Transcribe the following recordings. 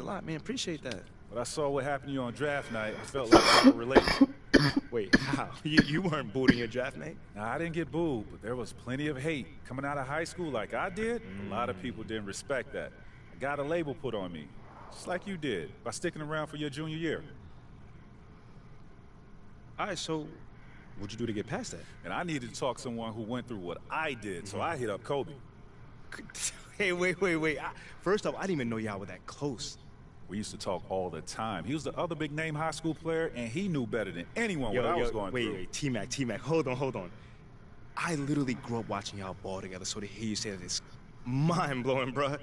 a lot, man. Appreciate that. But I saw what happened to you on draft night. I felt like I could relate. Wait, how? You weren't booting your draft night? Now, I didn't get booed, but there was plenty of hate. Coming out of high school like I did, a lot of people didn't respect that. I got a label put on me, just like you did, by sticking around for your junior year. All right, so what'd you do to get past that? And I needed to talk to someone who went through what I did, so I hit up Kobe. Hey, wait. First off, I didn't even know y'all were that close. We used to talk all the time. He was the other big-name high school player, and he knew better than anyone what I was going through. Wait, T-Mac, hold on. I literally grew up watching y'all ball together, so to hear you say that is mind-blowing, bruh.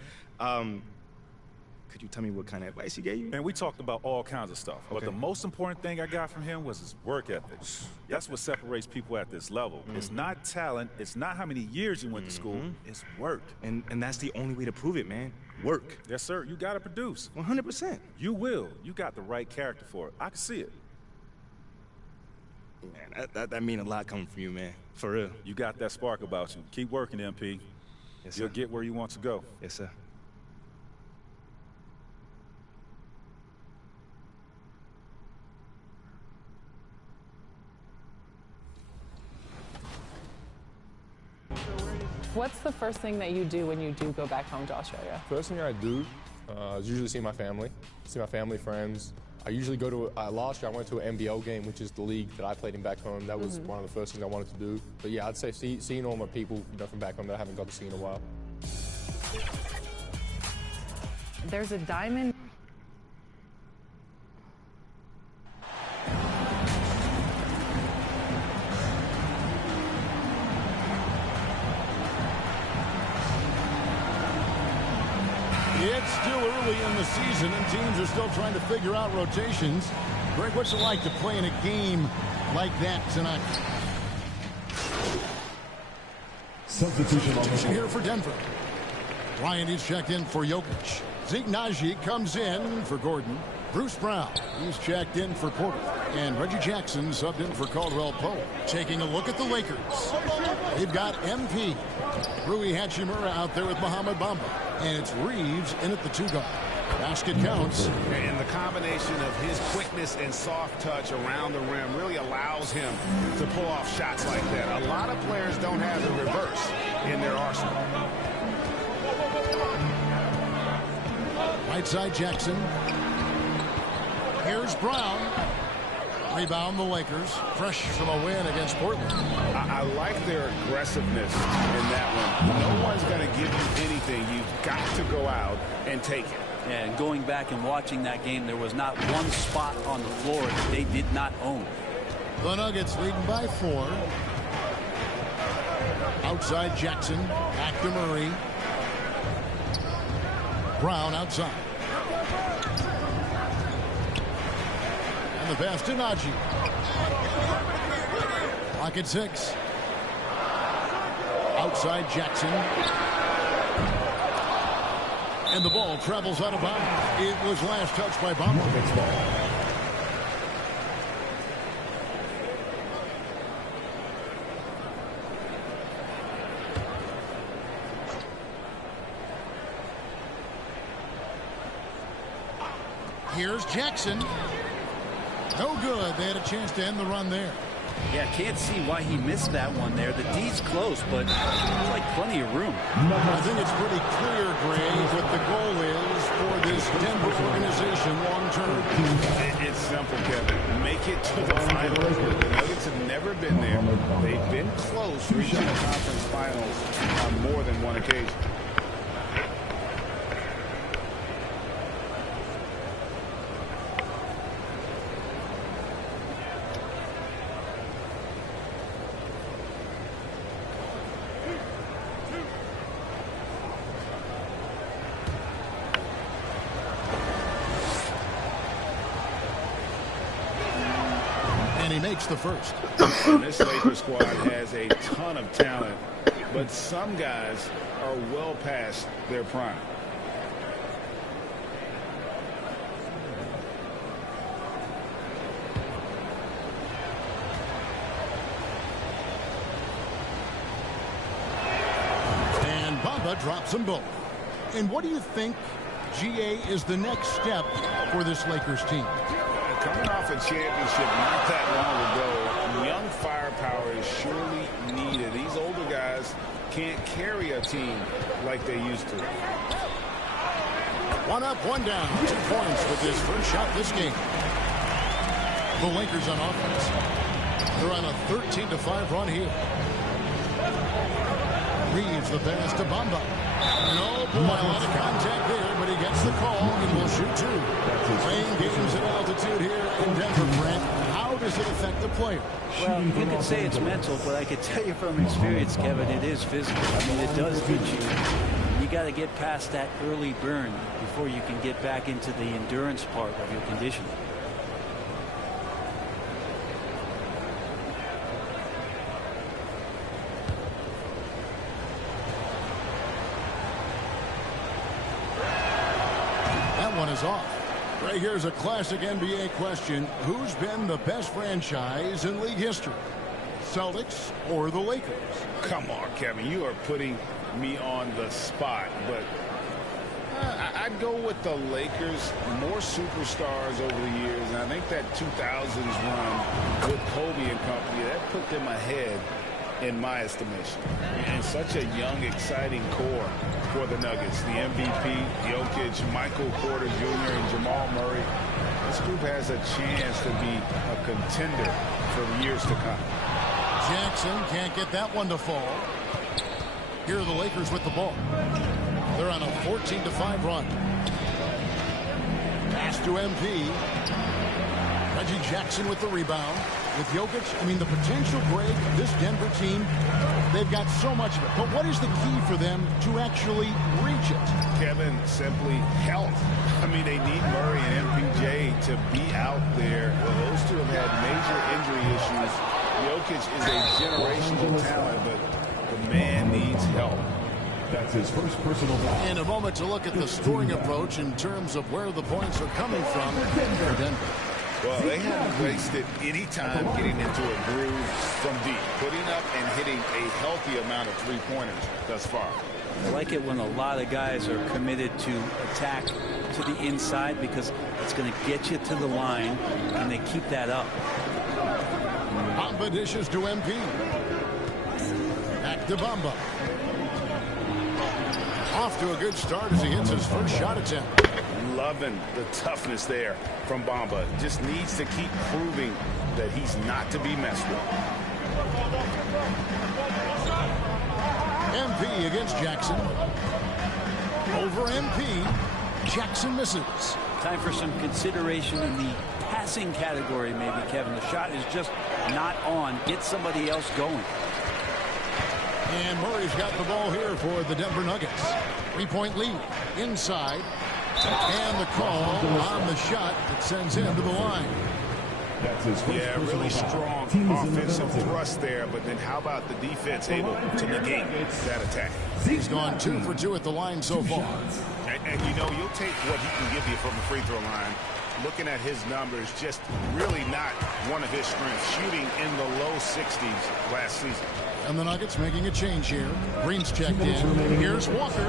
Could you tell me what kind of advice he gave you? And we talked about all kinds of stuff, but Okay. the most important thing I got from him was his work ethic. That's what separates people at this level. It's not talent, it's not how many years you went to school, it's work. And that's the only way to prove it, man. Work. Yes, sir, you gotta produce. 100%. You will. You got the right character for it. I can see it. Man, that mean a lot coming from you, man. For real. You got that spark about you. Keep working, MP. Yes, sir. You'll get where you want to go. Yes, sir. What's the first thing that you do when you do go back home to Australia? First thing I do is usually see my family, friends. I usually go to, last year I went to an NBL game, which is the league that I played in back home. That was one of the first things I wanted to do. But yeah, I'd say seeing all my people from back home that I haven't got to see in a while. There's a diamond. It's still early in the season, and teams are still trying to figure out rotations. Greg, what's it like to play in a game like that tonight? Substitution here for Denver. Bryant is checked in for Jokic. Zeke Naji comes in for Gordon. Bruce Brown, he's checked in for Porter. And Reggie Jackson subbed in for Caldwell Pope. Taking a look at the Lakers. They've got MP. Rui Hachimura out there with Mohamed Bamba. And it's Reeves in at the 2-guard. Basket counts. And the combination of his quickness and soft touch around the rim really allows him to pull off shots like that. A lot of players don't have the reverse in their arsenal. Right side Jackson. Here's Brown. Rebound the Lakers. Fresh from a win against Portland. I like their aggressiveness in that one. No one's going to give you anything. You've got to go out and take it. And going back and watching that game, there was not one spot on the floor that they did not own. The Nuggets leading by 4. Outside Jackson. Back to Murray. Brown outside. And the pass to Naji. Clock at 6. Outside Jackson. And the ball travels out of bounds. It was last touched by Bamba. Here's Jackson. No good. They had a chance to end the run there. Yeah, can't see why he missed that one there. The D's close, but there's like plenty of room. I think it's pretty clear, Gray, what the goal is for this Denver organization long term. It's simple, Kevin. Make it to the finals. The Nuggets have never been there. They've been close reaching the conference finals on more than one occasion. He makes the first. And this Lakers squad has a ton of talent, but some guys are well past their prime. And Bamba drops them both. And what do you think GA is the next step for this Lakers team. Coming off a championship not that long ago, young firepower is surely needed. These older guys can't carry a team like they used to. One up, one down. 2 points with his first shot this game. The Lakers on offense. They're on a 13-5 run here. Reeves the pass to Bamba. No, boy, a lot of contact there, but he gets the call and will shoot 2. Playing games at altitude here in Denver, Brent. How does it affect the player? Well, you could say it's mental, but I could tell you from experience, Kevin, it is physical. I mean, it does get you. You got to get past that early burn before you can get back into the endurance part of your conditioning. One is off. Right here's a classic NBA question. Who's been the best franchise in league history? Celtics or the Lakers? Come on, Kevin. You are putting me on the spot, but I'd go with the Lakers. More superstars over the years, and I think that 2000s run with Kobe and company, that put them ahead in my estimation. And such a young, exciting core for the Nuggets. The MVP, Jokic, Michael Porter Jr., and Jamal Murray. This group has a chance to be a contender for years to come. Jackson can't get that one to fall. Here are the Lakers with the ball. They're on a 14-5 run. Pass to MP. Reggie Jackson with the rebound. With Jokic, I mean, the potential break, this Denver team, they've got so much of it. But what is the key for them to actually reach it? Kevin, simply health. I mean, they need Murray and MPJ to be out there. Well, those two have had major injury issues. Jokic is a generational talent, but the man needs help. That's his first personal foul. In a moment to look at the scoring approach in terms of where the points are coming from for Denver. Well, they haven't wasted any time getting into a groove from deep, putting up and hitting a healthy amount of three-pointers thus far. I like it when a lot of guys are committed to attack to the inside because it's going to get you to the line, and they keep that up. Bamba dishes to MP. Back to Bamba. Off to a good start as he hits his first shot attempt. Loving the toughness there from Bamba. Just needs to keep proving that he's not to be messed with. MP against Jackson. Over MP. Jackson misses. Time for some consideration in the passing category, maybe, Kevin. The shot is just not on. Get somebody else going. And Murray's got the ball here for the Denver Nuggets. 3-point lead. Inside. And the call on the shot that sends him to the line. That's his first really strong offensive thrust there, but then how about the defense able to negate that attack? He's gone 2 for 2 at the line so far. And you know, you'll take what he can give you from the free throw line. Looking at his numbers, just really not one of his strengths. Shooting in the low 60s last season. And the Nuggets making a change here. Green's checked in. Here's Walker.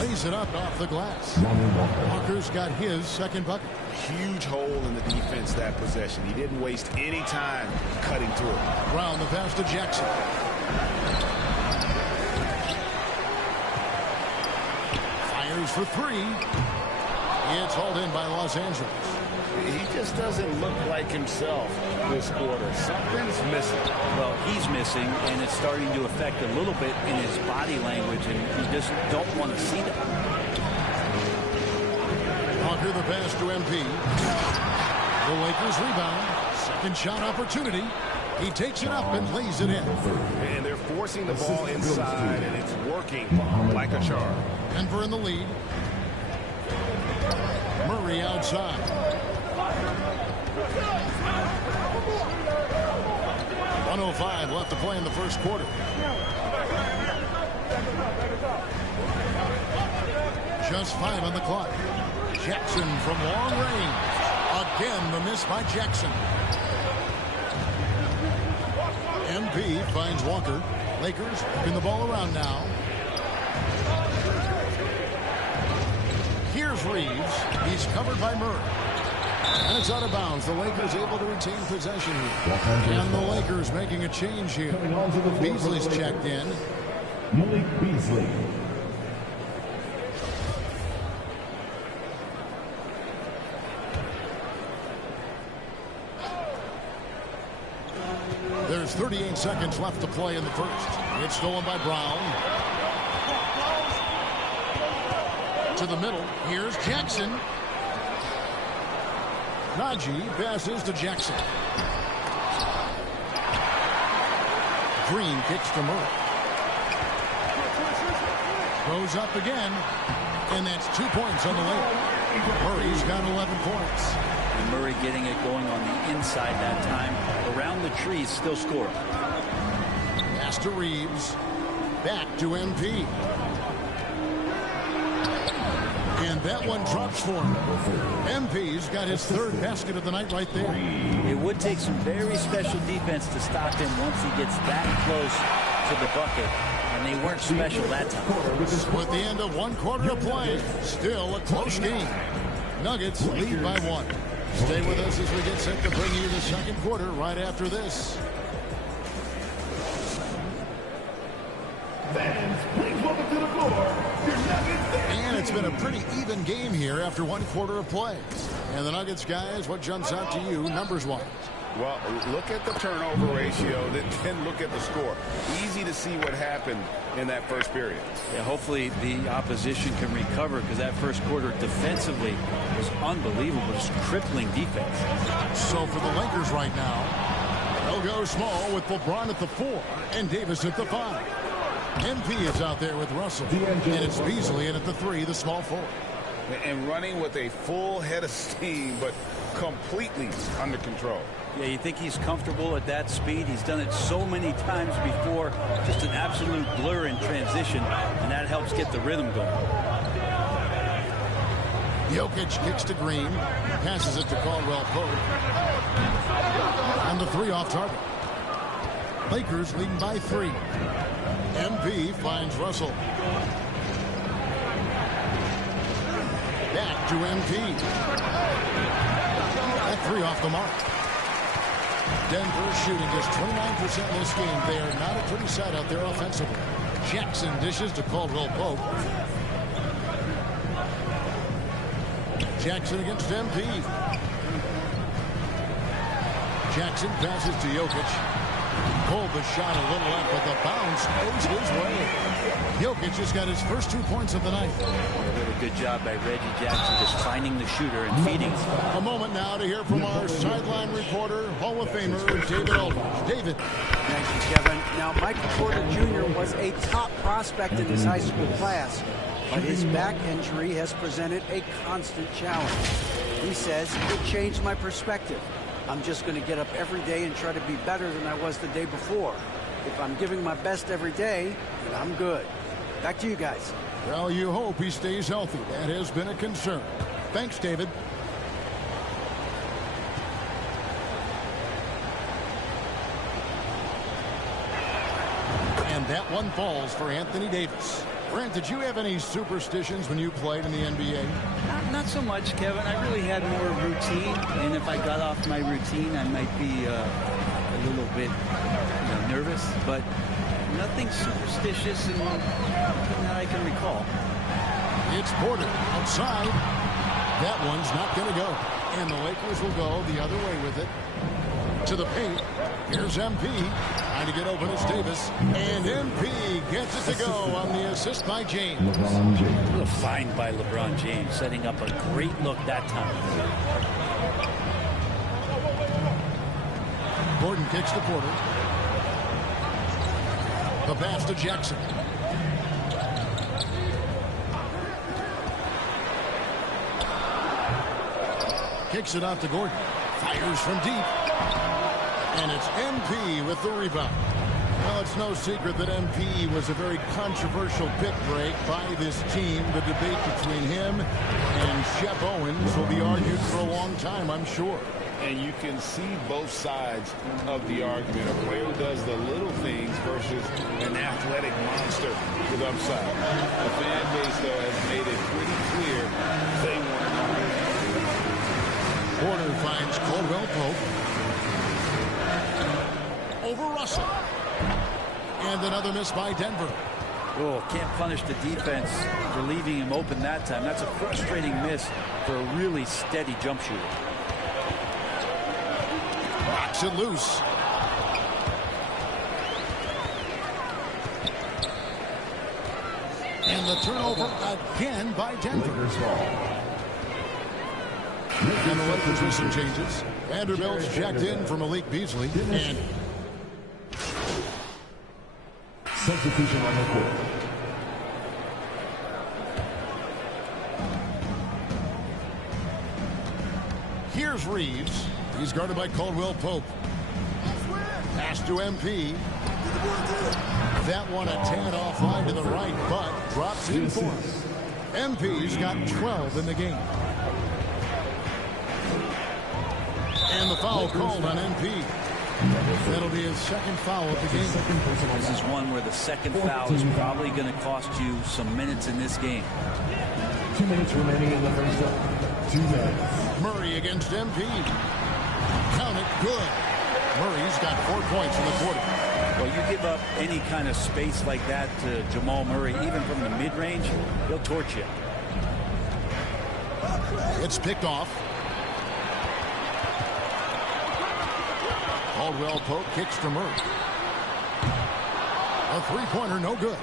Lays it up off the glass. Walker's got his second bucket. Huge hole in the defense that possession. He didn't waste any time cutting through it. Brown the pass to Jackson. Fires for 3. It's hauled in by Los Angeles. He just doesn't look like himself this quarter. Something's missing. Well, he's missing, and it's starting to affect a little bit in his body language, and you just don't want to see that. Walker the pass to MP. The Lakers rebound. Second shot opportunity. He takes it up and lays it in. And they're forcing the ball inside, and it's working like a charm. Denver in the lead. Murray outside. .105 left to play in the first quarter. Just 5 on the clock. Jackson from long range. Again, the miss by Jackson. MP finds Walker. Lakers spin the ball around now. Here's is Reeves. He's covered by Murray. And it's out of bounds. The Lakers able to retain possession here. And the Lakers making a change here. Beasley's checked in. Malik Beasley. There's 38 seconds left to play in the first. It's stolen by Brown. To the middle. Here's Jackson. Najee passes to Jackson. Green kicks to Murray. Goes up again. And that's 2 points on the layup. Murray's got 11 points. And Murray getting it going on the inside that time. Around the trees, still scoring. Pass to Reeves. Back to MP. And that one drops for him. MP's got his third basket of the night right there. It would take some very special defense to stop him once he gets that close to the bucket. And they weren't special that time. With the end of 1 quarter of play, still a close game. Nuggets lead by 1. Stay with us as we get set to bring you the second quarter right after this. Fans, please welcome to the floor your Nuggets. And it's been a pretty even game here after 1 quarter of play. And the Nuggets, guys, what jumps out to you numbers-wise? Well, look at the turnover ratio, then look at the score. Easy to see what happened in that first period. Yeah, hopefully the opposition can recover because that first quarter defensively was unbelievable. Just crippling defense. So for the Lakers right now, they'll go small with LeBron at the 4 and Davis at the 5. MP is out there with Russell. And it's Beasley in at the 3, the small forward. And running with a full head of steam, but completely under control. Yeah, you think he's comfortable at that speed. He's done it so many times before. Just an absolute blur in transition, and that helps get the rhythm going. Jokic kicks to Green, passes it to Caldwell Pope. And the 3 off target. Lakers leading by 3. MP finds Russell. Back to MP. That 3 off the mark. Denver shooting just 29% in this game. They are not a pretty sight out there offensively. Jackson dishes to Caldwell Pope. Jackson against MP. Jackson passes to Jokic. Pulled the shot a little up, but the bounce goes his way. Jokic just got his first 2 points of the night. Really good job by Reggie Jackson just finding the shooter and feeding. A moment now to hear from our sideline reporter, Hall of Famer David Aldridge. David. Thank you, Kevin. Now, Michael Porter Jr. was a top prospect in his high school class, but his back injury has presented a constant challenge. He says, it changed my perspective. I'm just going to get up every day and try to be better than I was the day before. If I'm giving my best every day, then I'm good. Back to you guys. Well, you hope he stays healthy. That has been a concern. Thanks, David. And that one falls for Anthony Davis. Brent, did you have any superstitions when you played in the NBA? Not so much, Kevin. I really had more routine, and if I got off my routine, I might be a little bit nervous, but nothing superstitious and nothing that I can recall. It's Porter outside. That one's not going to go. And the Lakers will go the other way with it. To the paint. Here's MP. Trying to get open as Davis. And MP gets it to go on the assist by James. A little find by LeBron James, setting up a great look that time. Gordon kicks to Porter. The pass to Jackson. Kicks it out to Gordon. Fires from deep. And it's MP with the rebound. Well, it's no secret that MP was a very controversial pick break by this team. The debate between him and Shep Owens will be argued for a long time, I'm sure. And you can see both sides of the argument. A player who does the little things versus an athletic monster with upside. The fan base, though, has made it pretty clear they want to. Porter finds Caldwell Pope. Over Russell. And another miss by Denver. Oh, can't punish the defense for leaving him open that time. That's a frustrating miss for a really steady jump shooter. Knocks it loose. And the turnover again by Denver. And the Lakers with some changes. Vanderbilt's checked in for Malik Beasley. And substitution on the court. here's Reeves. He's guarded by Caldwell Pope. Pass to MP. That one a tad offline to the right, but drops in for him. MP's got 12 in the game. And the foul called on MP. That'll be his second foul of the game. This is one where the second foul is probably going to cost you some minutes in this game. 2 minutes remaining in the first half. 2 minutes. Murray against MP. Count it, good. Murray's got 4 points in the quarter. Well, you give up any kind of space like that to Jamal Murray, even from the mid-range, he'll torch you. It's picked off. Caldwell Pope kicks to Murray. A three-pointer, no good.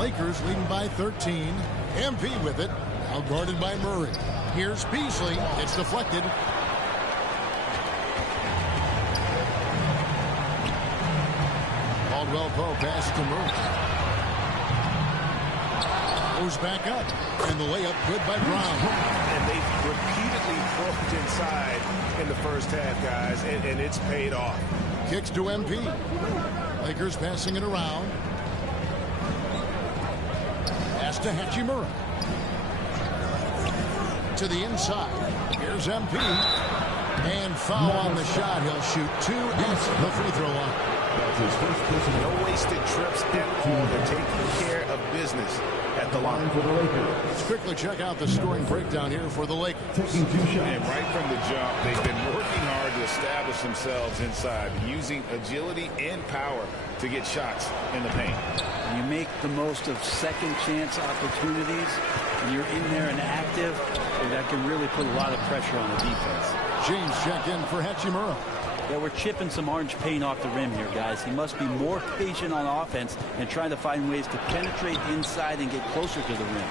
Lakers leading by 13. MP with it. Now guarded by Murray. Here's Beasley. It's deflected. Caldwell Pope pass to Murray. Goes back up. And the layup good by Brown. And they've repeatedly broke inside in the first half, guys, and it's paid off. Kicks to MP. Lakers passing it around. Pass to Hachimura. To the inside. Here's MP. And foul on the shot. He'll shoot 2 at the free throw line. No wasted trips at all. They're taking care of business at the line. Let's quickly check out the scoring breakdown here for the Lakers. And right from the jump, they've been working hard to establish themselves inside, using agility and power to get shots in the paint. You make the most of second chance opportunities, and you're in there and active, and that can really put a lot of pressure on the defense. James checked in for Hachimura. Yeah, we're chipping some orange paint off the rim here, guys. He must be more patient on offense and trying to find ways to penetrate inside and get closer to the rim.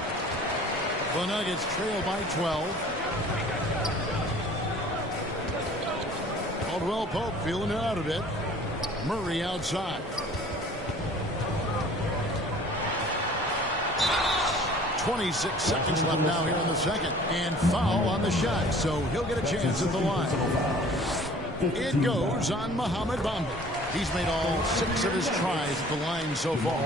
The Nuggets trail by 12. Caldwell Pope feeling it out a bit. Murray outside. 26 seconds left now here in the second. And foul on the shot, so he'll get a chance at the line. It goes on Mohamed Bamba. He's made all 6 of his tries at the line so far.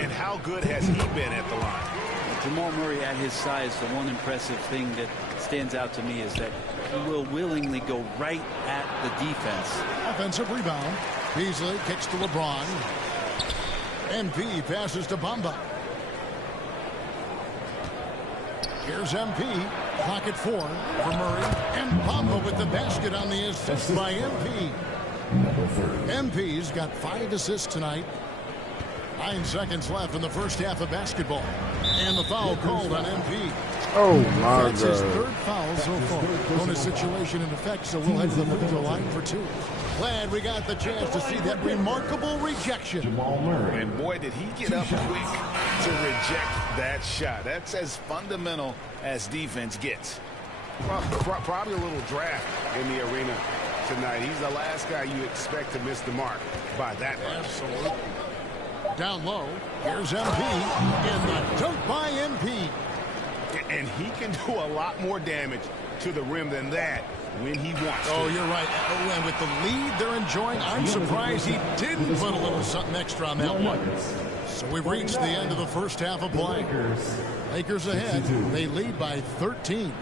And how good has he been at the line? Jamal Murray at his size, the one impressive thing that stands out to me is that he will willingly go right at the defense. Offensive rebound. Beasley kicks to LeBron. MP passes to Bamba. Here's MP. Clock at 4 for Murray. And Bamba with the basket on the assist by MP. MP's got 5 assists tonight. 9 seconds left in the first half of basketball. And the foul called on MP. Oh, my God. That's his 3rd foul so far. Bonus situation in effect, so we'll head to the free throw line for 2. Glad we got the chance to see that remarkable rejection. And boy, did he get up quick to reject that shot. That's as fundamental as defense gets. Probably a little draft in the arena tonight. He's the last guy you expect to miss the mark by that much. Absolutely. Down low, here's MP, and the dunk by MP. And he can do a lot more damage to the rim than that when he wants to. Oh, you're right. Oh, and with the lead they're enjoying, I'm surprised he didn't put a little something extra on that one. So we've reached the end of the first half of play. Lakers ahead. They lead by 13.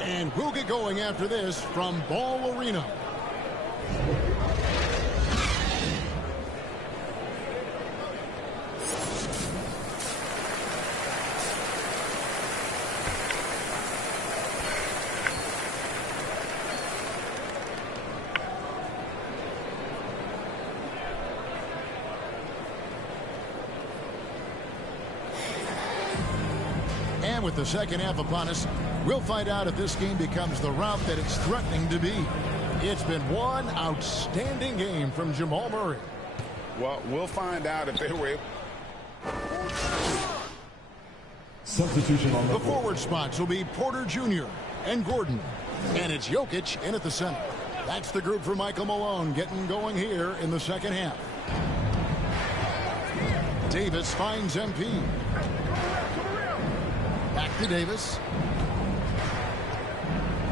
And we'll get going after this from Ball Arena. And with the second half upon us, we'll find out if this game becomes the route that it's threatening to be. It's been one outstanding game from Jamal Murray. Well, we'll find out if they were able. Substitution on the forward spots will be Porter Jr. and Gordon. And it's Jokic in at the center. That's the group for Michael Malone getting going here in the second half. Davis finds MP. Back to Davis.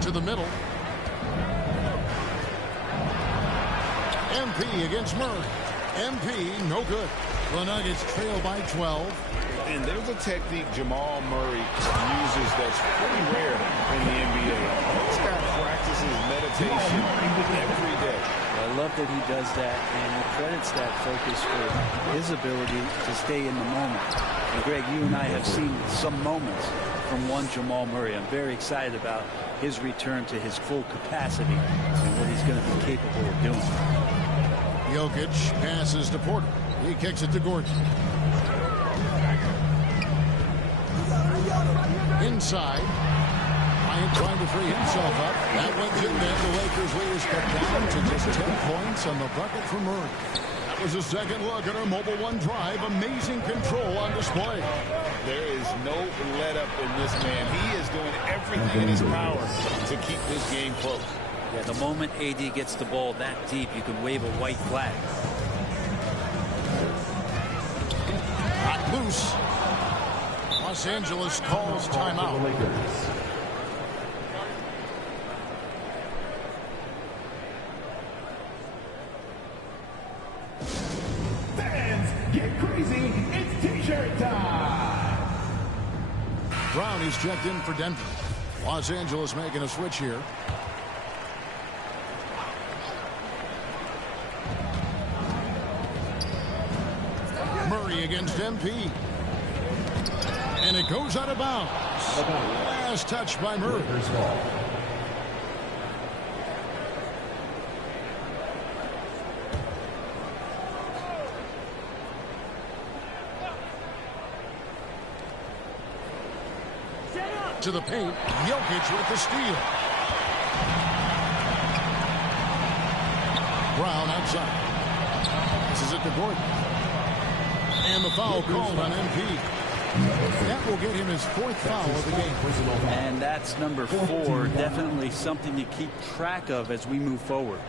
To the middle. MP against Murray. MP, no good. The Nuggets trail by 12. And there's a technique Jamal Murray uses that's pretty rare in the NBA. This guy practices meditation every day. I love that he does that, and he credits that focus for his ability to stay in the moment. And Greg, you and I have seen some moments from one Jamal Murray. I'm very excited about his return to his full capacity and what he's going to be capable of doing. Jokic passes to Porter. He kicks it to Gordon. Inside. Bryant trying to free himself up. That went in there. The Lakers lead is cut down to just 10 points on the bucket for Murray. That was a second look at our Mobile One drive. Amazing control on display. There is no let up in this man. He is doing everything in his power to keep this game close. Yeah, the moment AD gets the ball that deep, you can wave a white flag. Not loose. Los Angeles calls timeout. Fans, get crazy. It's T-shirt time. Brown is checked in for Denver. Los Angeles making a switch here. Murray against MP. And it goes out of bounds. Last touch by Murray. To the paint. Jokic with the steal. Brown outside. This is it to Gordon. And the foul called on MP. That will get him his fourth foul of the game. And that's number 4. Definitely something to keep track of as we move forward.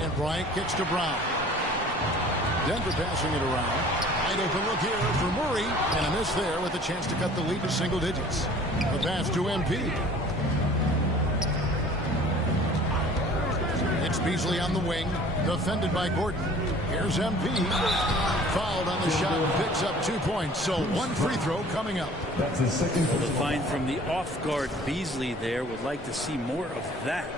And Bryant kicks to Brown. Denver passing it around. Wide open look here for Murray. And a miss there with a chance to cut the lead to single digits. The pass to MP. It's Beasley on the wing. Defended by Gordon. Here's MP. Fouled on the shot and picks up 2 points. So one free throw coming up. That's his second. The find from the off-guard Beasley there. Would like to see more of that.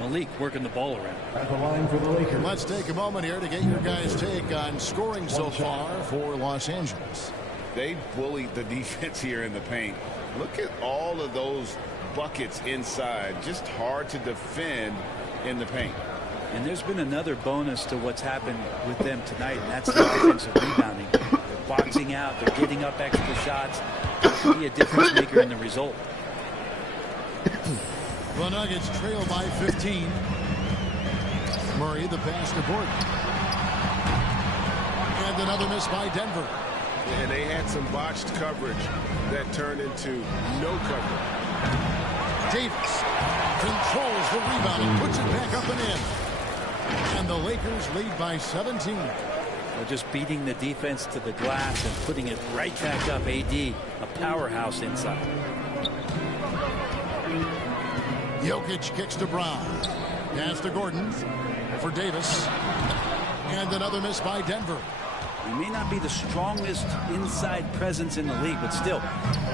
Malik working the ball around. At the line for the Lakers. Let's take a moment here to get your guys' take on scoring so far for Los Angeles. They bullied the defense here in the paint. Look at all of those buckets inside. Just hard to defend in the paint. And there's been another bonus to what's happened with them tonight, and that's the offensive rebounding. They're boxing out. They're getting up extra shots. It could be a difference maker in the result. The Nuggets trail by 15. Murray, the pass to Gordon. And another miss by Denver. And they had some botched coverage that turned into no coverage. Davis controls the rebound and puts it back up and in. And the Lakers lead by 17. They're just beating the defense to the glass and putting it right back up. AD, a powerhouse inside. Jokic kicks to Brown. Pass to Gordon for Davis. And another miss by Denver. He may not be the strongest inside presence in the league, but still,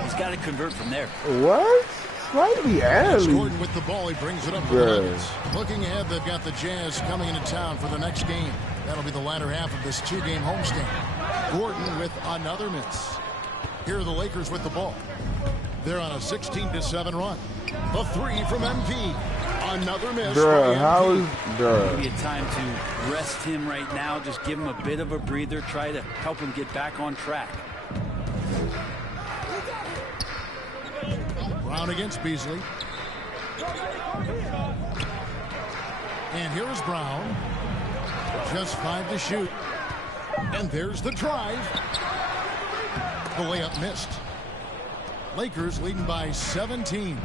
he's got to convert from there. What? Slightly early. Gordon with the ball. He brings it up for the Nuggets. Looking ahead, they've got the Jazz coming into town for the next game. That'll be the latter half of this 2-game homestand. Gordon with another miss. Here are the Lakers with the ball. They're on a 16-7 run. The three from MP. Another miss. Maybe a time to rest him right now. Just give him a bit of a breather. Try to help him get back on track. Brown against Beasley. And here is Brown. Just 5 to shoot. And there's the drive. The layup missed. Lakers leading by 17.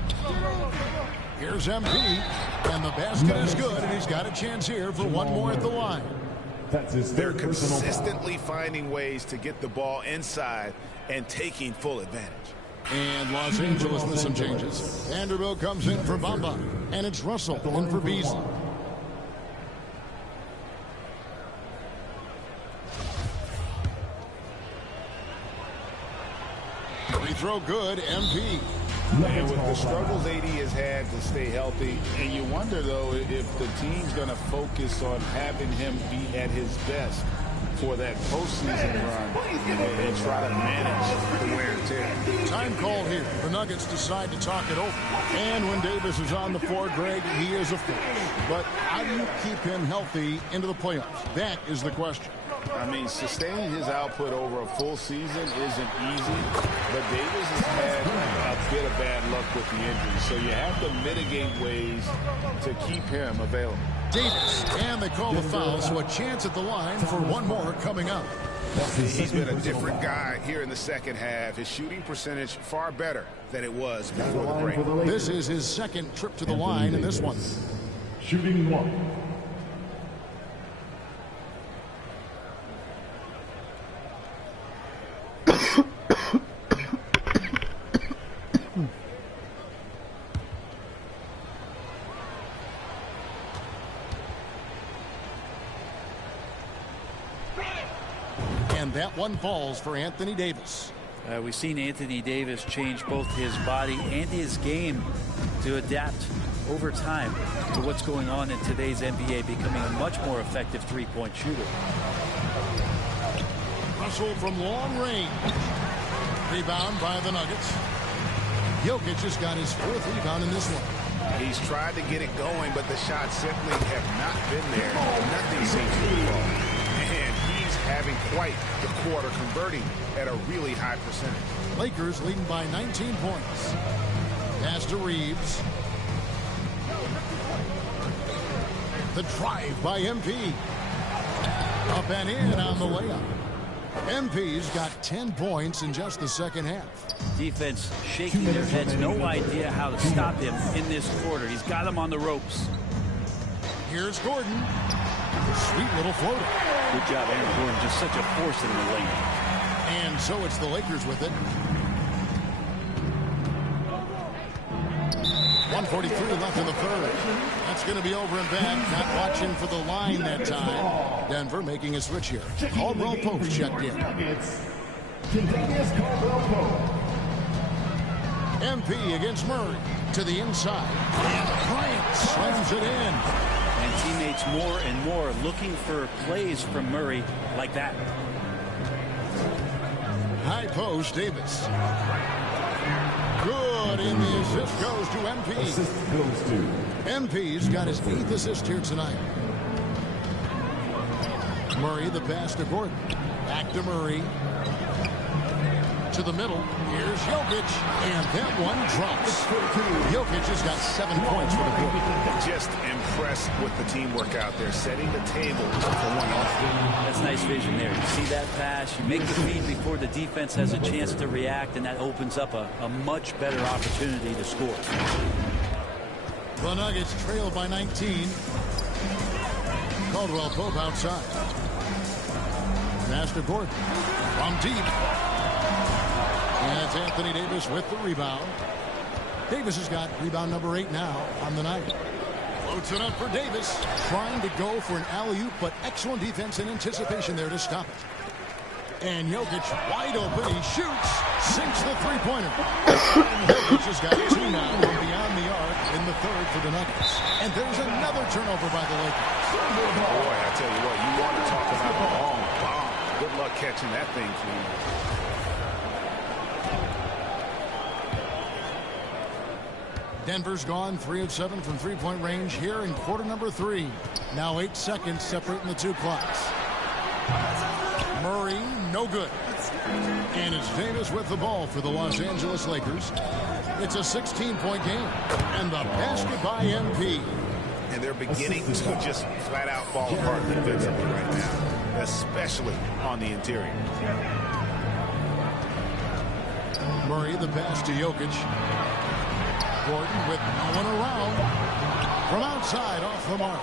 Here's MP. And the basket is good. And he's got a chance here for one more at the line. They're consistently finding ways to get the ball inside and taking full advantage. And Los Angeles with some changes. Vanderbilt comes in for Bamba. And it's Russell in for Beasley. Free throw good, MP. And with the struggles AD has had to stay healthy, and you wonder, though, if the team's going to focus on having him be at his best for that postseason run and try to manage the wear and tear. Time called here. The Nuggets decide to talk it over. And when Davis is on the floor, Greg, he is a force. But how do you keep him healthy into the playoffs? That is the question. I mean, sustaining his output over a full season isn't easy, but Davis has had a bit of bad luck with the injury, so you have to mitigate ways to keep him available. Davis, and they call the foul, so a chance at the line for one more coming up. He's been a different guy here in the second half. His shooting percentage far better than it was before the break. This is his second trip to the line in this one. Shooting one. And that one falls for Anthony Davis. We've seen Anthony Davis change both his body and his game to adapt over time to what's going on in today's NBA, becoming a much more effective three-point shooter. Russell from long range. Rebound by the Nuggets. Jokic has got his 4th rebound in this one. He's tried to get it going, but the shots simply have not been there. Nothing seems to be wrong. And he's having quite the quarter, converting at a really high percentage. Lakers leading by 19 points. Pass to Reeves. The drive by MP. Up and in on the layup. MP's got 10 points in just the second half. Defense shaking their heads, no idea how to stop him in this quarter. He's got him on the ropes. Here's Gordon. Sweet little floater. Good job, Aaron Gordon. Just such a force in the lane. And so it's the Lakers with it. 1:43 left in the third. That's going to be over and back. Not watching for the line that time. Denver making a switch here. Caldwell Pope checked in. MP against Murray. To the inside. And Bryant slams it in. And teammates more and more looking for plays from Murray like that. High post, Davis. Good, and the assist goes to MP. Assist goes to. MP's got his 8th assist here tonight. Murray, the pass to Gordon. Back to Murray. To the middle. Here's Jokic. And that one drops. Jokic has got 7 points for the quarter. Just impressed with the teamwork out there, setting the table for one off. That's nice vision there. You see that pass, you make the feed before the defense has a chance to react, and that opens up a much better opportunity to score. The Nuggets trail by 19. Caldwell Pope outside. Pass to Gordon. From deep. And it's Anthony Davis with the rebound. Davis has got rebound number 8 now on the night. Floats it up for Davis. Trying to go for an alley-oop, but excellent defense and anticipation there to stop it. And Jokic wide open. He shoots. Sinks the three-pointer. Jokic has got 2 now from beyond the arc in the third for the Nuggets. And there's another turnover by the Lakers. Boy, I tell you what, you want to talk about a long bomb. Good luck catching that thing clean. Denver's gone 3 of 7 from three-point range here in quarter number 3. Now 8 seconds separating the two clocks. Murray, no good. And it's Davis with the ball for the Los Angeles Lakers. It's a 16-point game. And the basket by MP. And they're beginning to just flat-out fall apart defensively right now, especially on the interior. Murray, the pass to Jokic. Gordon with no one around. From outside, off the mark.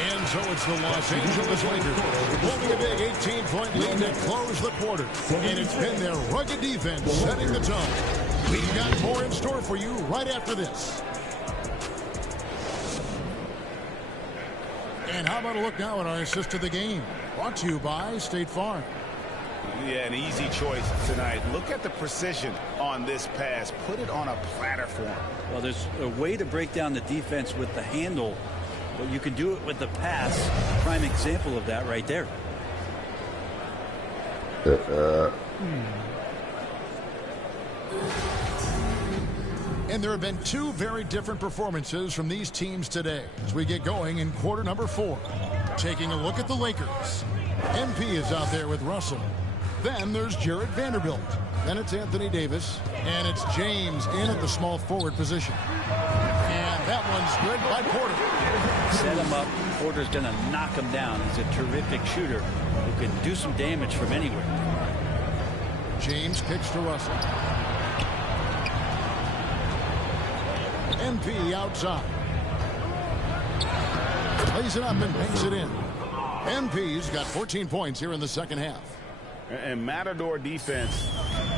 And so it's the Los Angeles Lakers holding a big 18-point lead to close the quarter. And it's been their rugged defense setting the tone. We've got more in store for you right after this. And how about a look now at our assist of the game? Brought to you by State Farm. Yeah, an easy choice tonight. Look at the precision on this pass. Put it on a platter form. Well, there's a way to break down the defense with the handle, but you can do it with the pass. Prime example of that right there. And there have been 2 very different performances from these teams today as we get going in quarter number 4. Taking a look at the Lakers. MP is out there with Russell. Then there's Jared Vanderbilt. Then it's Anthony Davis. And it's James in at the small forward position. And that one's good by Porter. Set him up. Porter's going to knock him down. He's a terrific shooter who can do some damage from anywhere. James kicks to Russell. MP outside. Plays it up and banks it in. MP's got 14 points here in the second half. And Matador defense,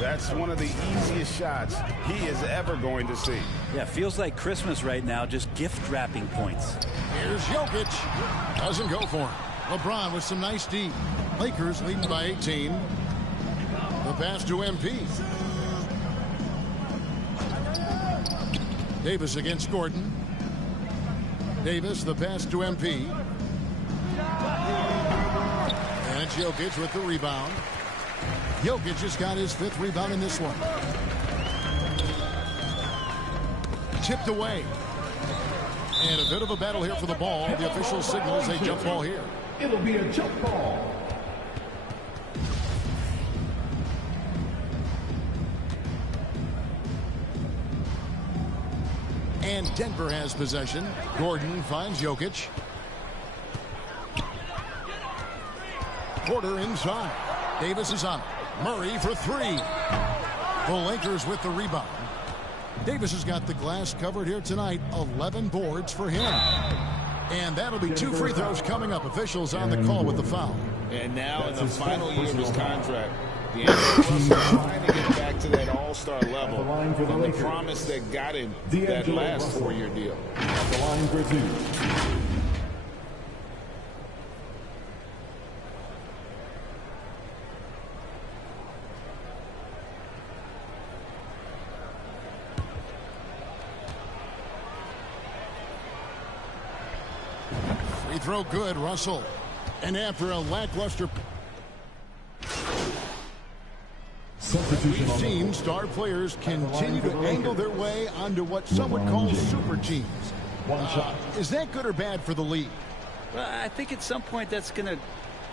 that's one of the easiest shots he is ever going to see. Yeah, feels like Christmas right now, just gift wrapping points. Here's Jokic. Doesn't go for him. LeBron with some nice D. Lakers leading by 18. The pass to MP. Davis against Gordon. Davis, the pass to MP. And it's Jokic with the rebound. Jokic has got his 5th rebound in this one. Tipped away. And a bit of a battle here for the ball. The official signals a jump ball here. It'll be a jump ball. And Denver has possession. Gordon finds Jokic. Porter inside. Davis is on it. Murray for 3. The Lakers with the rebound. Davis has got the glass covered here tonight. 11 boards for him. And that'll be 2 free throws coming up. Officials on the call with the foul. And now in the final year of his contract, D'Angelo Russell trying to get back to that all-star level and the promise that got him that last 4-year deal. At the line for 2. Free throw good, Russell. And after a lackluster... We've seen star players continue to angle their way onto what some would call super teams. Is that good or bad for the league? Well, I think at some point that's going to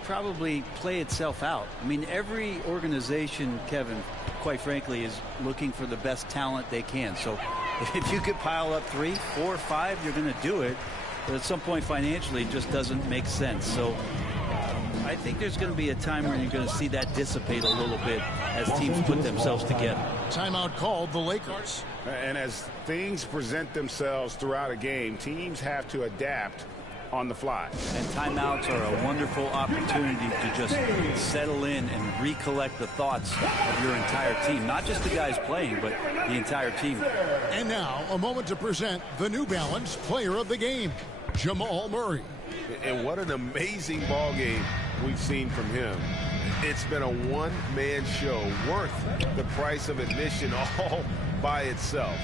probably play itself out. I mean, every organization, Kevin, quite frankly, is looking for the best talent they can. So if you could pile up 3, 4, 5, you're going to do it. But at some point financially, it just doesn't make sense. So I think there's going to be a time where you're going to see that dissipate a little bit as teams put themselves together. Timeout called the Lakers. And as things present themselves throughout a game, teams have to adapt on the fly. And timeouts are a wonderful opportunity to just settle in and recollect the thoughts of your entire team. Not just the guys playing, but the entire team. And now, a moment to present the New Balance Player of the Game, Jamal Murray. And what an amazing ball game we've seen from him. It's been a one-man show worth the price of admission all by itself.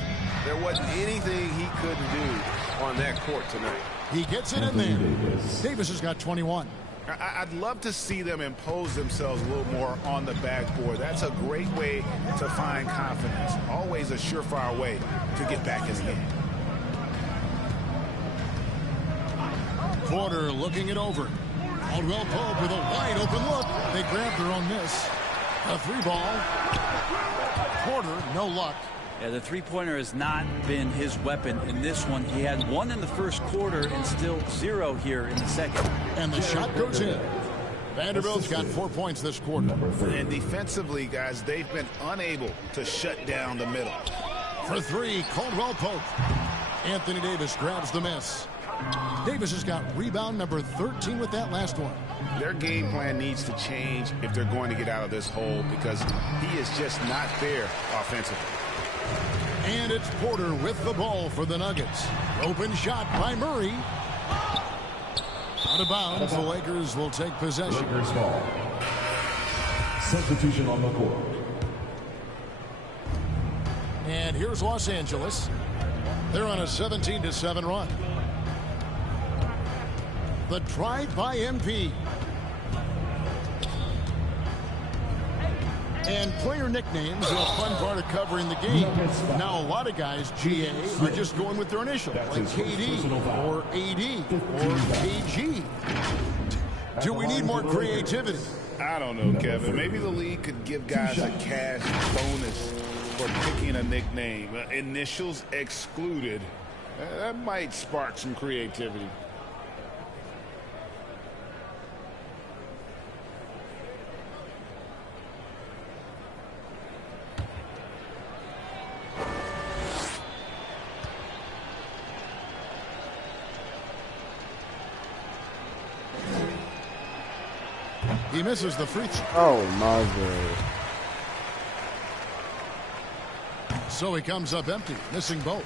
There wasn't anything he couldn't do on that court tonight. He gets it in there. Davis has got 21. I'd love to see them impose themselves a little more on the backboard. That's a great way to find confidence. Always a surefire way to get back in the game. Porter looking it over. Caldwell Pope with a wide open look. They grabbed their own miss. A 3-ball. Porter, no luck. Yeah, the three-pointer has not been his weapon in this one. He had one in the first quarter and still 0 here in the second. And the shot goes in. Vanderbilt's got 4 points this quarter. And defensively, guys, they've been unable to shut down the middle. For 3, Caldwell Pope. Anthony Davis grabs the miss. Davis has got rebound number 13 with that last one. Their game plan needs to change if they're going to get out of this hole because he is just not there offensively. And it's Porter with the ball for the Nuggets. Open shot by Murray. Out of bounds, the Lakers will take possession. Lakers ball. Substitution on the court. And here's Los Angeles. They're on a 17-7 run. The drive by MP. And player nicknames are a fun part of covering the game. Now, a lot of guys, GA, are just going with their initials, like KD or AD or KG. Do we need more creativity? I don't know, Kevin. Maybe the league could give guys a cash bonus for picking a nickname. Initials excluded. That might spark some creativity. He misses the free throw. Oh, my God. So he comes up empty, missing both.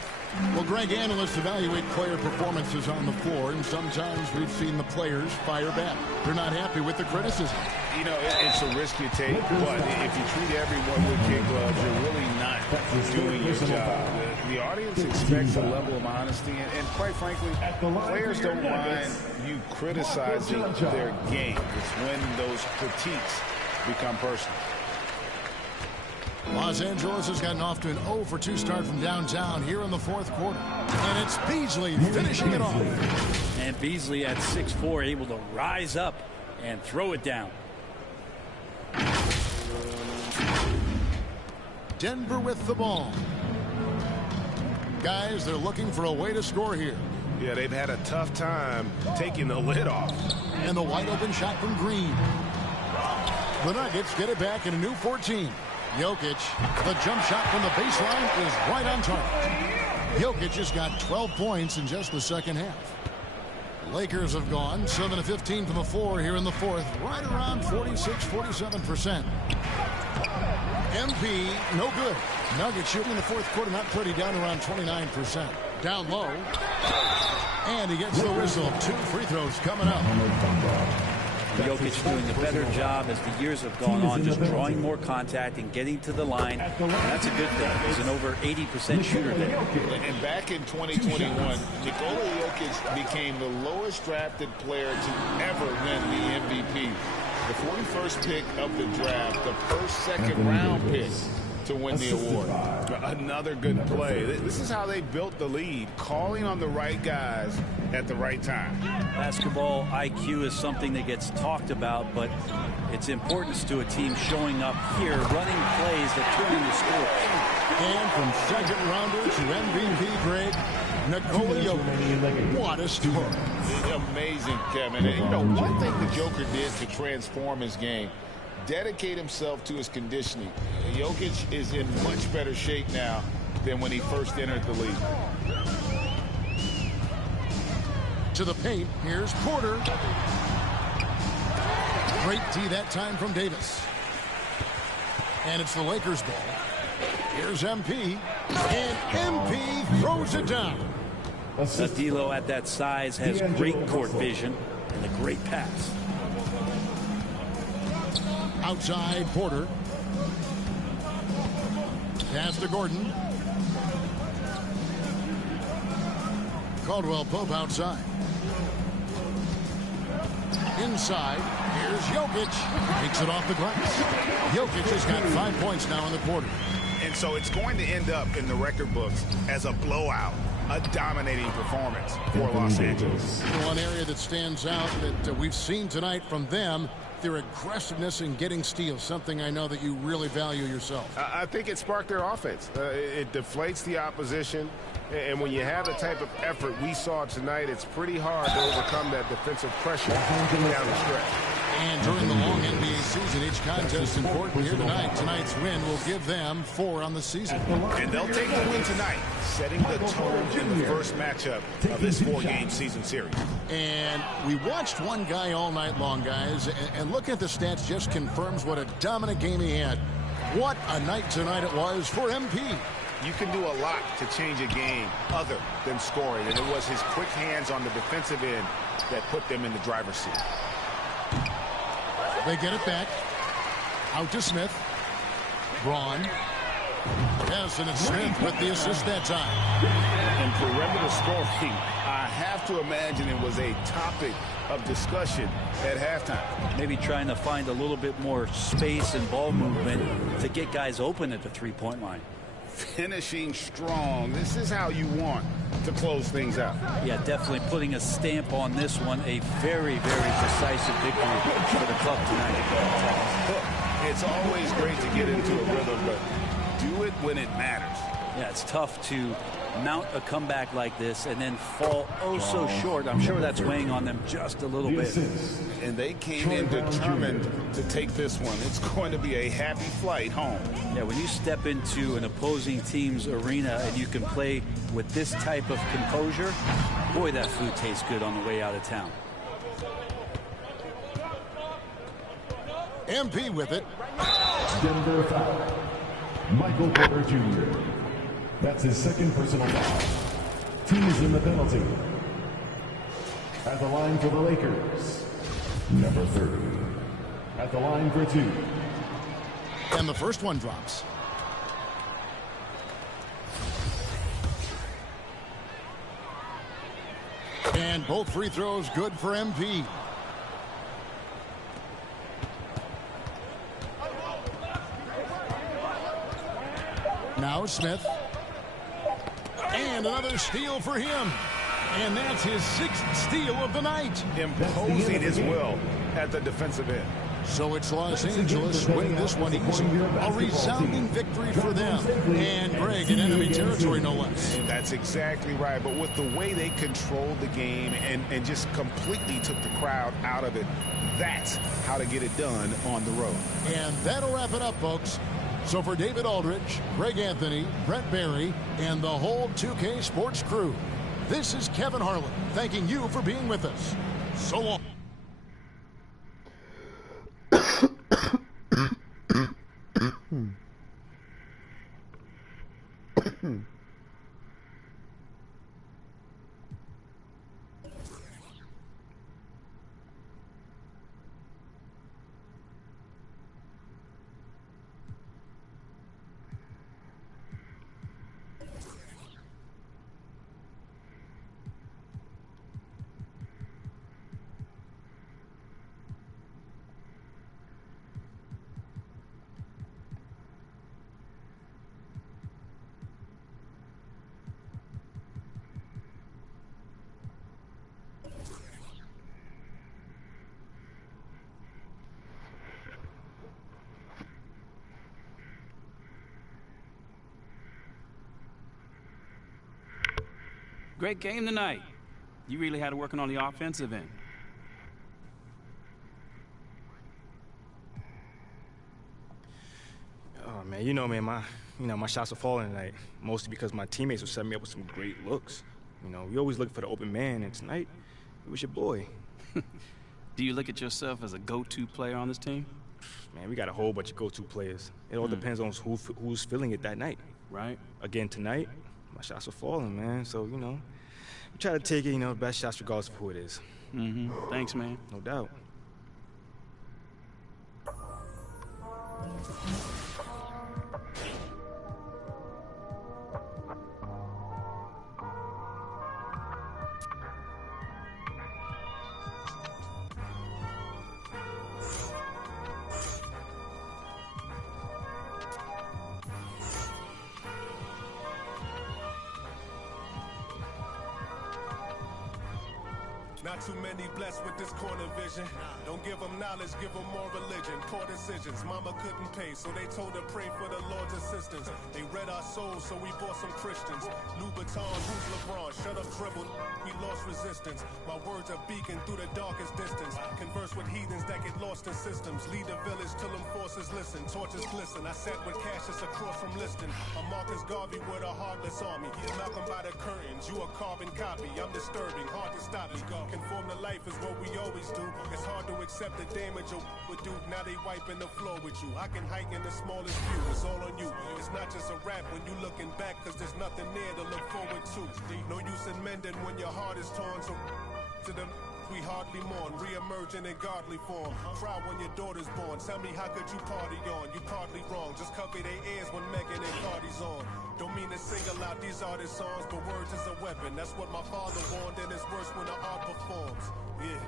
Well, Greg, analysts evaluate player performances on the floor, and sometimes we've seen the players fire back. They're not happy with the criticism. You know, it's a risk you take, but if you treat everyone with kid gloves, you're really not doing your job. The audience expects a level of honesty, and quite frankly, players don't mind you criticizing their game. It's when those critiques become personal. Los Angeles has gotten off to an 0-for-2 start from downtown here in the fourth quarter. And it's Beasley finishing it off. And Beasley at 6'4", able to rise up and throw it down. Denver with the ball. Guys, they're looking for a way to score here. Yeah, they've had a tough time taking the lid off. And the wide open shot from Green. The Nuggets get it back in a new 14. Jokic, the jump shot from the baseline is right on target. Jokic has got 12 points in just the second half. Lakers have gone 7 of 15 from the floor here in the fourth, right around 46-47%. MP, no good. Nuggets shooting in the fourth quarter, not pretty, down around 29%. Down low. And he gets the whistle. 2 free throws coming up. Jokic doing a better job as the years have gone on, just drawing more contact and getting to the line. And that's a good thing. He's an over 80% shooter there. And back in 2021, Nikola Jokic became the lowest drafted player to ever win the MVP. The 41st pick of the draft, the first second-round pick to win the award. Another good play. This is how they built the lead, calling on the right guys at the right time. Basketball IQ is something that gets talked about, but its importance to a team showing up here, running plays that turn into scores. And from second rounder to MVP, Greg, Nikola Jokic. What a story. Amazing, Kevin. And, you know, one thing the Joker did to transform his game, dedicate himself to his conditioning. Jokic is in much better shape now than when he first entered the league. To the paint, here's Porter. Great D that time from Davis. And it's the Lakers ball. Here's MP. And MP throws it down. D'Lo at that size has great court vision and a great pass. Outside, Porter. Pass to Gordon. Caldwell Pope outside. Inside, here's Jokic. Takes it off the glass. Jokic has got 5 points now in the quarter. And so it's going to end up in the record books as a blowout, a dominating performance for Los Angeles. One area that stands out that we've seen tonight from them, their aggressiveness in getting steals, something I know that you really value yourself. I think it sparked their offense. It deflates the opposition. And when you have the type of effort we saw tonight, it's pretty hard to overcome that defensive pressure down the stretch. And during the long NBA season, each contest is important here tonight. Tonight's win will give them 4 on the season. And they'll take the win tonight, setting the tone in the first matchup of this 4-game season series. And we watched one guy all night long, guys, and looking at the stats just confirms what a dominant game he had. What a night tonight it was for MP. You can do a lot to change a game other than scoring, and it was his quick hands on the defensive end that put them in the driver's seat. They get it back. Out to Smith. Braun. Yes, and it's Smith with the assist that time. And perimeter scoring, I have to imagine it was a topic of discussion at halftime. Maybe trying to find a little bit more space and ball movement to get guys open at the three-point line. Finishing strong. This is how you want to close things out. Yeah, definitely putting a stamp on this one. A very, very decisive victory for the club tonight. It's always great to get into a rhythm, but do it when it matters. Yeah, it's tough to mount a comeback like this and then fall oh so short. I'm sure that's weighing on them just a little bit. And they came in determined to take this one. It's going to be a happy flight home. Yeah, when you step into an opposing team's arena and you can play with this type of composure, boy, that food tastes good on the way out of town. MP with it. Denver foul. Michael Porter Jr. That's his second personal foul. Team is in the penalty. At the line for the Lakers, number 30. At the line for 2. And the first one drops. And both free throws good for MP. Now Smith. And another steal for him. And that's his 6th steal of the night. Imposing as well at the defensive end. So it's Los Angeles winning this one easy. A resounding victory for them. And Greg in enemy territory, no less. And that's exactly right. But with the way they controlled the game and just completely took the crowd out of it, that's how to get it done on the road. And that'll wrap it up, folks. So for David Aldridge, Greg Anthony, Brent Barry, and the whole 2K Sports crew, this is Kevin Harlan thanking you for being with us. So long. Great game tonight. You really had it working on the offensive end. Oh man, you know, man, my shots are falling tonight, mostly because my teammates were setting me up with some great looks. You know, we always look for the open man, and tonight it was your boy. Do you look at yourself as a go-to player on this team? Man, we got a whole bunch of go-to players. It all depends on who's feeling it that night. Right. Again tonight, my shots are falling, man. So, you know, we try to take it, you know, best shots regardless of who it is. Thanks, man. No doubt. Not too many blessed with this corner vision. Don't give them knowledge, give them more religion. Poor decisions, mama couldn't pay, so they told her pray for the Lord's assistance. They read our souls, so we bought some Christians. Louboutin, who's LeBron? Shut up, dribble. We lost resistance. My words are beacon through the darkest distance. Converse with heathens that get lost in systems. Lead the village till them forces listen. Torches glisten. I sat with Cassius across from Liston. I'm Marcus Garvey with a heartless army. Malcolm by the curtains. You a carbon copy. I'm disturbing. Hard to stop me. Conform to life is what we always do. It's hard to accept the damage a would do. Now they wiping the floor with you. I can hike in the smallest view. It's all on you. It's not just a rap when you looking back, cause there's nothing there to look forward to. No use in mending when your heart is torn. So to them we hardly mourn, re-emerging in godly form. Cry when your daughter's born. Tell me how could you party on? You partly wrong. Just cover their ears when Megan and Cardi's on. Don't mean to single out these artist songs, but words is a weapon. That's what my father warned, and it's worse when the art performs. Yeah,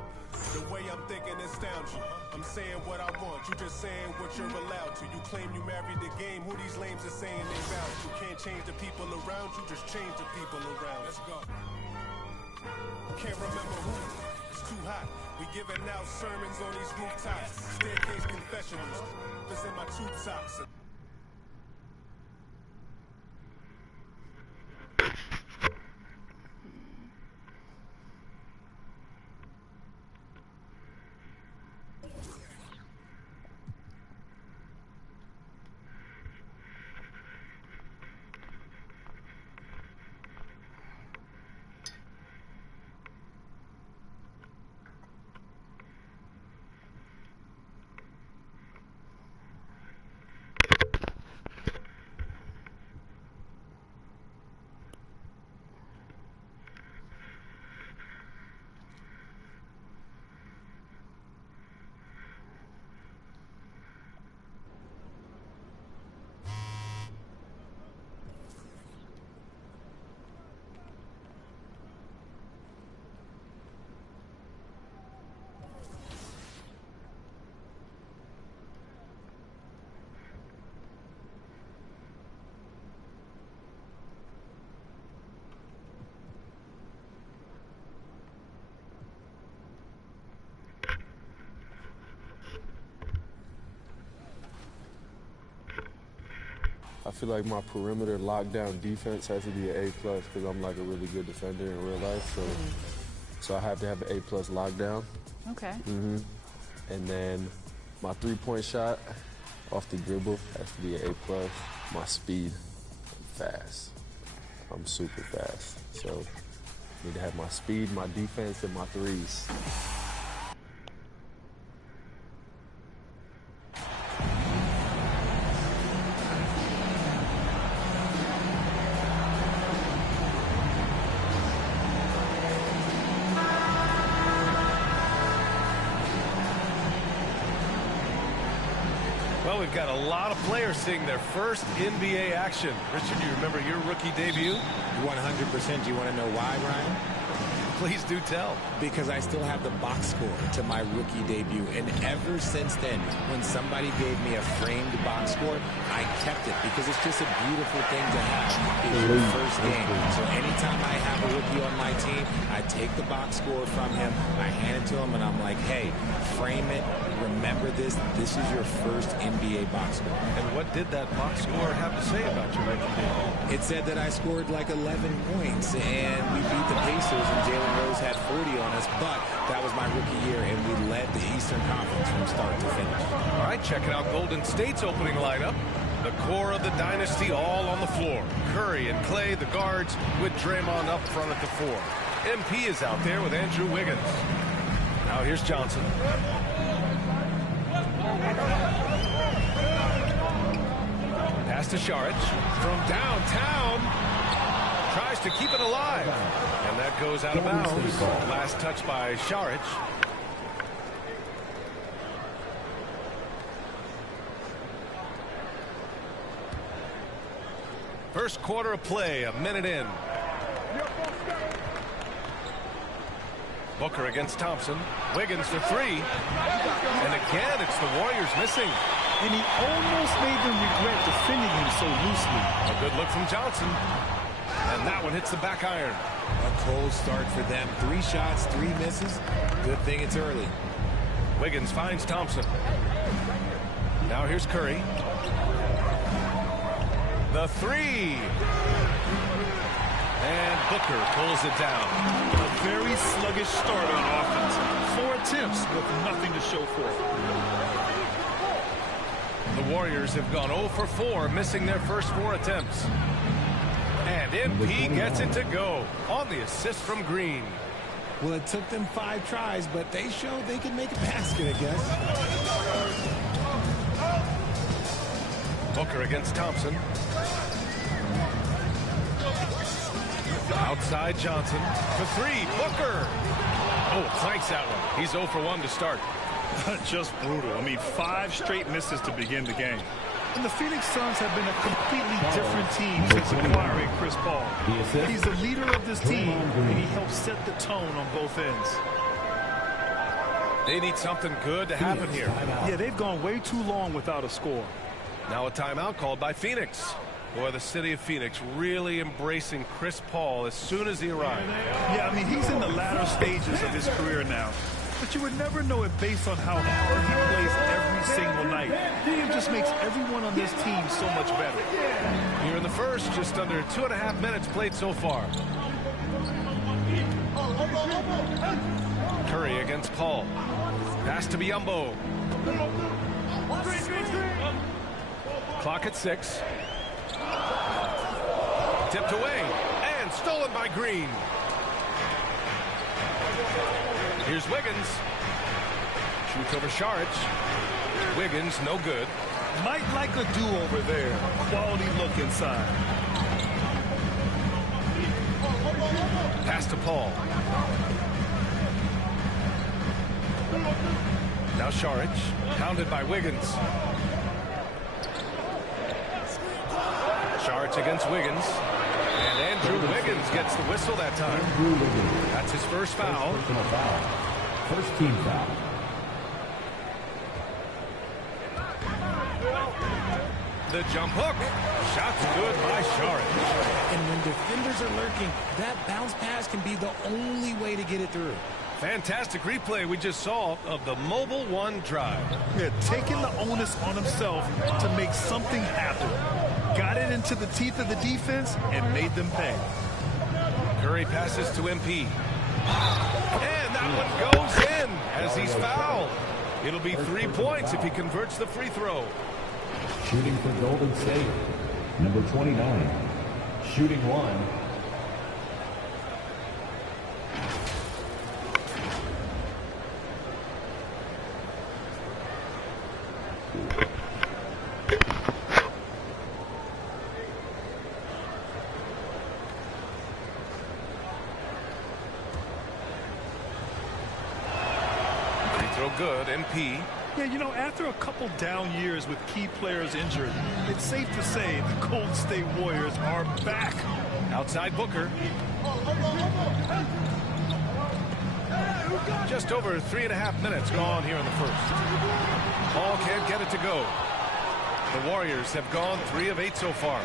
the way I'm thinking astounds you. I'm saying what I want, you just saying what you're allowed to. You claim you married the game, who these lames are saying they vows. You can't change the people around you, just change the people around. Let's go. Can't remember who. It's too hot. We giving out sermons on these rooftops. Staircase confessionals. This in my tube tops. I feel like my perimeter lockdown defense has to be an A+ because I'm like a really good defender in real life. So I have to have an A+ lockdown. Okay. And then my three-point shot off the dribble has to be an A+. My speed, I'm fast. I'm super fast. So I need to have my speed, my defense, and my threes. Well, we've got a lot of players seeing their first NBA action. Richard, you remember your rookie debut? 100%. Do you want to know why, Ryan? Please do tell. Because I still have the box score to my rookie debut. And ever since then, when somebody gave me a framed box score, I kept it because it's just a beautiful thing to have. It's your first game. So anytime I have a rookie on my team, I take the box score from him, I hand it to him, and I'm like, hey, frame it. Remember this. This is your first NBA box score. And what did that box score have to say about your rookie debut? It said that I scored like 11 points, and we beat the Pacers, and Jalen Rose had 40 on us, but that was my rookie year, and we led the Eastern Conference from start to finish. All right, checking out Golden State's opening lineup. The core of the dynasty all on the floor. Curry and Clay, the guards, with Draymond up front at the 4. MP is out there with Andrew Wiggins. Now here's Johnson. Pass to Šarić from downtown. Tries to keep it alive. And that goes out of bounds. Last touch by Šarić. First quarter of play, a minute in. Booker against Thompson. Wiggins for three. And again, it's the Warriors missing. And he almost made them regret defending him so loosely. A good look from Johnson. And that one hits the back iron. A cold start for them. 3 shots, 3 misses. Good thing it's early. Wiggins finds Thompson. Now here's Curry. The three. And Booker pulls it down. A very sluggish start on offense. 4 attempts with nothing to show for it. The Warriors have gone 0 for 4, missing their first 4 attempts. And MP gets it to go on the assist from Green. Well, it took them 5 tries, but they showed they can make a basket, I guess. Booker against Thompson. Outside Johnson for 3. Booker. Oh, clanks that one. He's 0 for 1 to start. Just brutal. I mean, 5 straight misses to begin the game. And the Phoenix Suns have been a completely different team since acquiring Chris Paul. He's the leader of this team, and he helps set the tone on both ends. They need something good to happen here. Yeah, they've gone way too long without a score. Now a timeout called by Phoenix. Boy, the city of Phoenix really embracing Chris Paul as soon as he arrived. Yeah, I mean, he's in the latter stages of his career now. But you would never know it based on how hard he plays every single night. He just makes everyone on this team so much better. Here in the first, just under 2.5 minutes played so far. Curry against Paul. Pass to Biyombo. Clock at 6. Tipped away and stolen by Green. Here's Wiggins. Shoots over Saric. Wiggins, no good. Might like a do-over there. Quality look inside. Pass to Paul. Now Saric, pounded by Wiggins. Saric against Wiggins. And Andrew Wiggins gets the whistle that time. That's his first foul. First team foul. The jump hook. Shot's good by Saric. And when defenders are lurking, that bounce pass can be the only way to get it through. Fantastic replay we just saw of the Mobile One drive. Yeah, taking the onus on himself to make something happen. Got it into the teeth of the defense and made them pay. Curry passes to MP. And that one goes in as he's fouled. It'll be 3 points if he converts the free throw. Shooting for Golden State, number 29. Shooting 1. Good, MP. Yeah, you know, after a couple down years with key players injured, it's safe to say the Golden State Warriors are back. Outside Booker. Just over 3.5 minutes gone here in the first. Paul can't get it to go. The Warriors have gone 3 of 8 so far.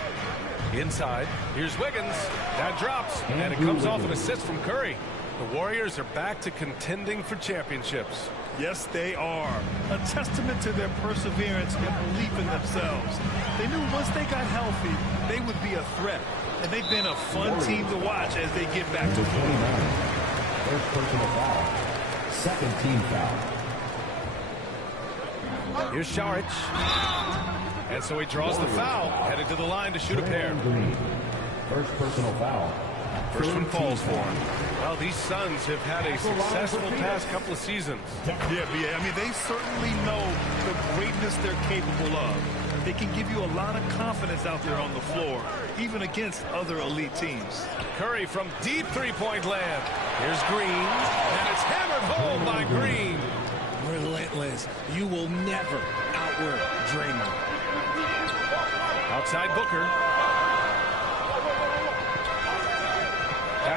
Inside, here's Wiggins. That drops, and it comes off an assist from Curry. The Warriors are back to contending for championships. Yes, they are. A testament to their perseverance and belief in themselves. They knew once they got healthy, they would be a threat. And they've been a fun team to watch as they get back to play. First personal foul. Second team foul. Here's Saric. And so he draws the foul, headed to the line to shoot a pair. First personal foul. First one falls for him. Well, these Suns have had a successful past couple of seasons. Yeah, I mean, they certainly know the greatness they're capable of. They can give you a lot of confidence out there on the floor, even against other elite teams. Curry from deep three-point land. Here's Green, and it's hammered home by Green. Relentless. You will never outwork Draymond. Outside Booker.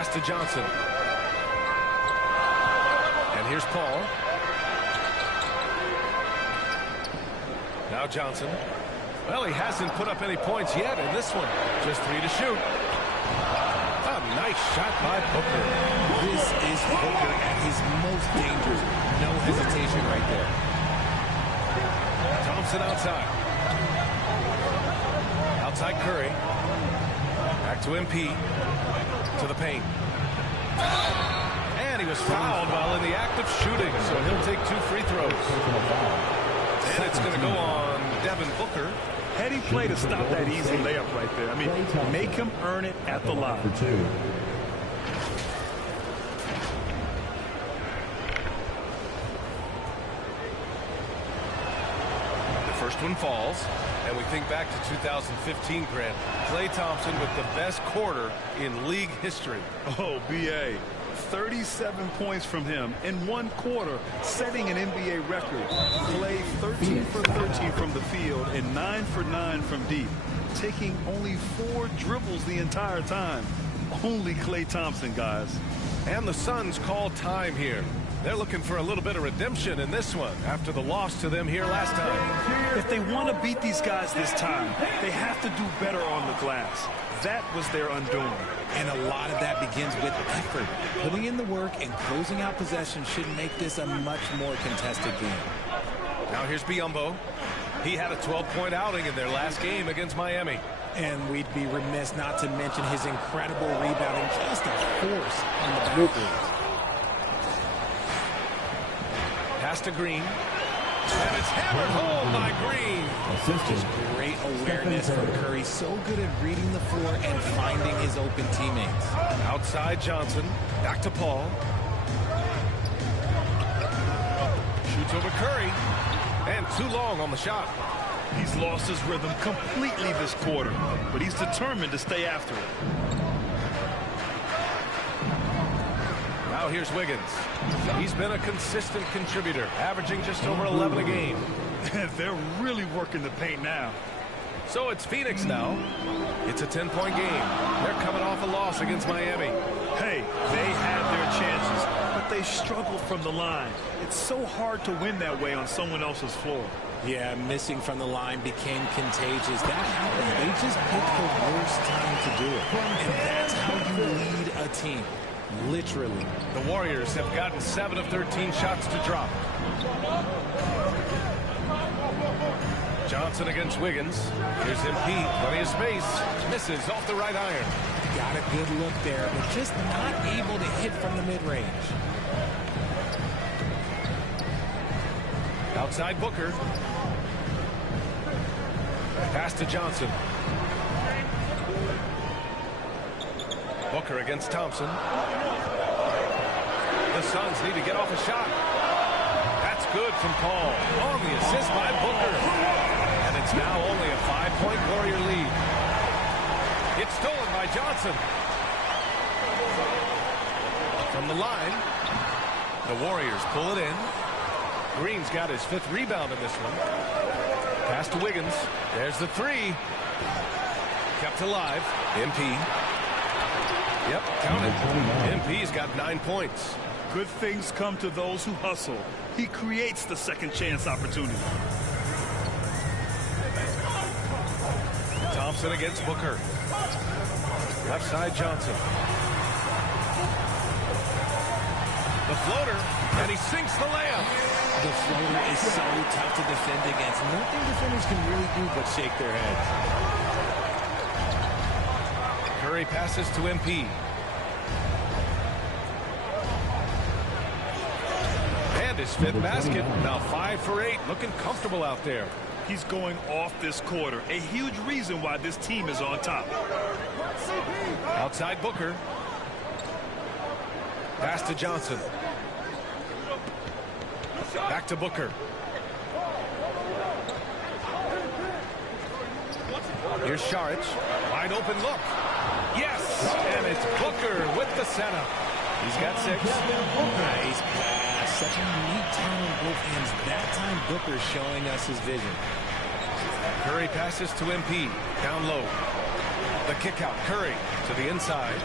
Pass to Johnson. And here's Paul. Now Johnson. Well, he hasn't put up any points yet in this one. Just 3 to shoot. A nice shot by Booker. This is Booker at his most dangerous. No hesitation right there. Thompson outside. Outside Curry. Back to MP. To the paint. And he was fouled while in the act of shooting, so he'll take 2 free throws. And it's going to go on Devin Booker. Heady play to stop that easy layup right there. I mean, make him earn it at the line. The first one falls, and we think back to 2015, Grant. Klay Thompson with the best quarter in league history. Oh, B.A. 37 points from him in 1 quarter, setting an NBA record. Klay 13 for 13 from the field and 9 for 9 from deep, taking only 4 dribbles the entire time. Only Klay Thompson, guys. And the Suns call time here. They're looking for a little bit of redemption in this one after the loss to them here last time. If they want to beat these guys this time, they have to do better on the glass. That was their undoing. And a lot of that begins with effort. Putting in the work and closing out possession should make this a much more contested game. Now here's Biyombo. He had a 12-point outing in their last game against Miami. And we'd be remiss not to mention his incredible rebounding, just a force on the backboards. Pass to Green. And it's hammered home by Green. Just great awareness from Curry. So good at reading the floor and finding his open teammates. Outside Johnson. Back to Paul. Shoots over Curry. And too long on the shot. He's lost his rhythm completely this quarter, but he's determined to stay after it. Now here's Wiggins. He's been a consistent contributor, averaging just over 11 a game. They're really working the paint now. So it's Phoenix now. It's a 10-point game. They're coming off a loss against Miami. Hey, they had their chances, but they struggled from the line. It's so hard to win that way on someone else's floor. Yeah, missing from the line became contagious. That happened. They just picked the worst time to do it. And that's how you lead a team. Literally. The Warriors have gotten 7 of 13 shots to drop. Johnson against Wiggins. Here's MP. Plenty of space. Misses off the right iron. Got a good look there, but just not able to hit from the mid-range. Outside Booker. Pass to Johnson. Booker against Thompson. The Suns need to get off a shot. That's good from Paul. On the assist by Booker. And it's now only a 5-point Warrior lead. It's stolen by Johnson. From the line, the Warriors pull it in. Green's got his 5th rebound in this one. Pass to Wiggins. There's the 3. Kept alive. MP. Yep, count it. MP's got 9 points. Good things come to those who hustle. He creates the second chance opportunity. Thompson against Booker. Left side Johnson. The floater, and he sinks the layup. The floater is so tough to defend against. Nothing defenders can really do but shake their heads. Curry passes to MP. And his 5th basket. Now 5 for 8. Looking comfortable out there. He's going off this quarter. A huge reason why this team is on top. Outside Booker. Pass to Johnson. Back to Booker. Here's Šarić. Wide open look. Yes! And it's Booker with the setup. He's got 6. Nice pass. Such a neat turn on both ends. That time Booker showing us his vision. Curry passes to MP. Down low. The kick out. Curry to the inside.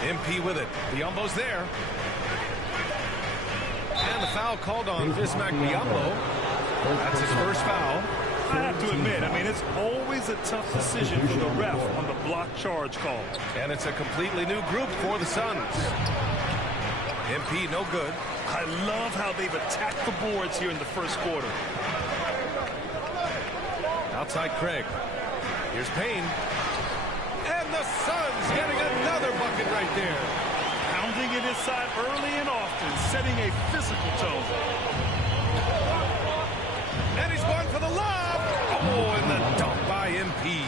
MP with it. Biyombo's there. And the foul called on Bismack Biyombo. That's his first foul. I have to admit, I mean, it's always a tough decision for the ref on the block charge call. And it's a completely new group for the Suns. MP no good. I love how they've attacked the boards here in the first quarter. Outside Craig. Here's Payne. And the Suns getting another bucket right there. Pounding it inside early and often, setting a physical tone. And he's going for the lob. Oh, and the dunk by MP.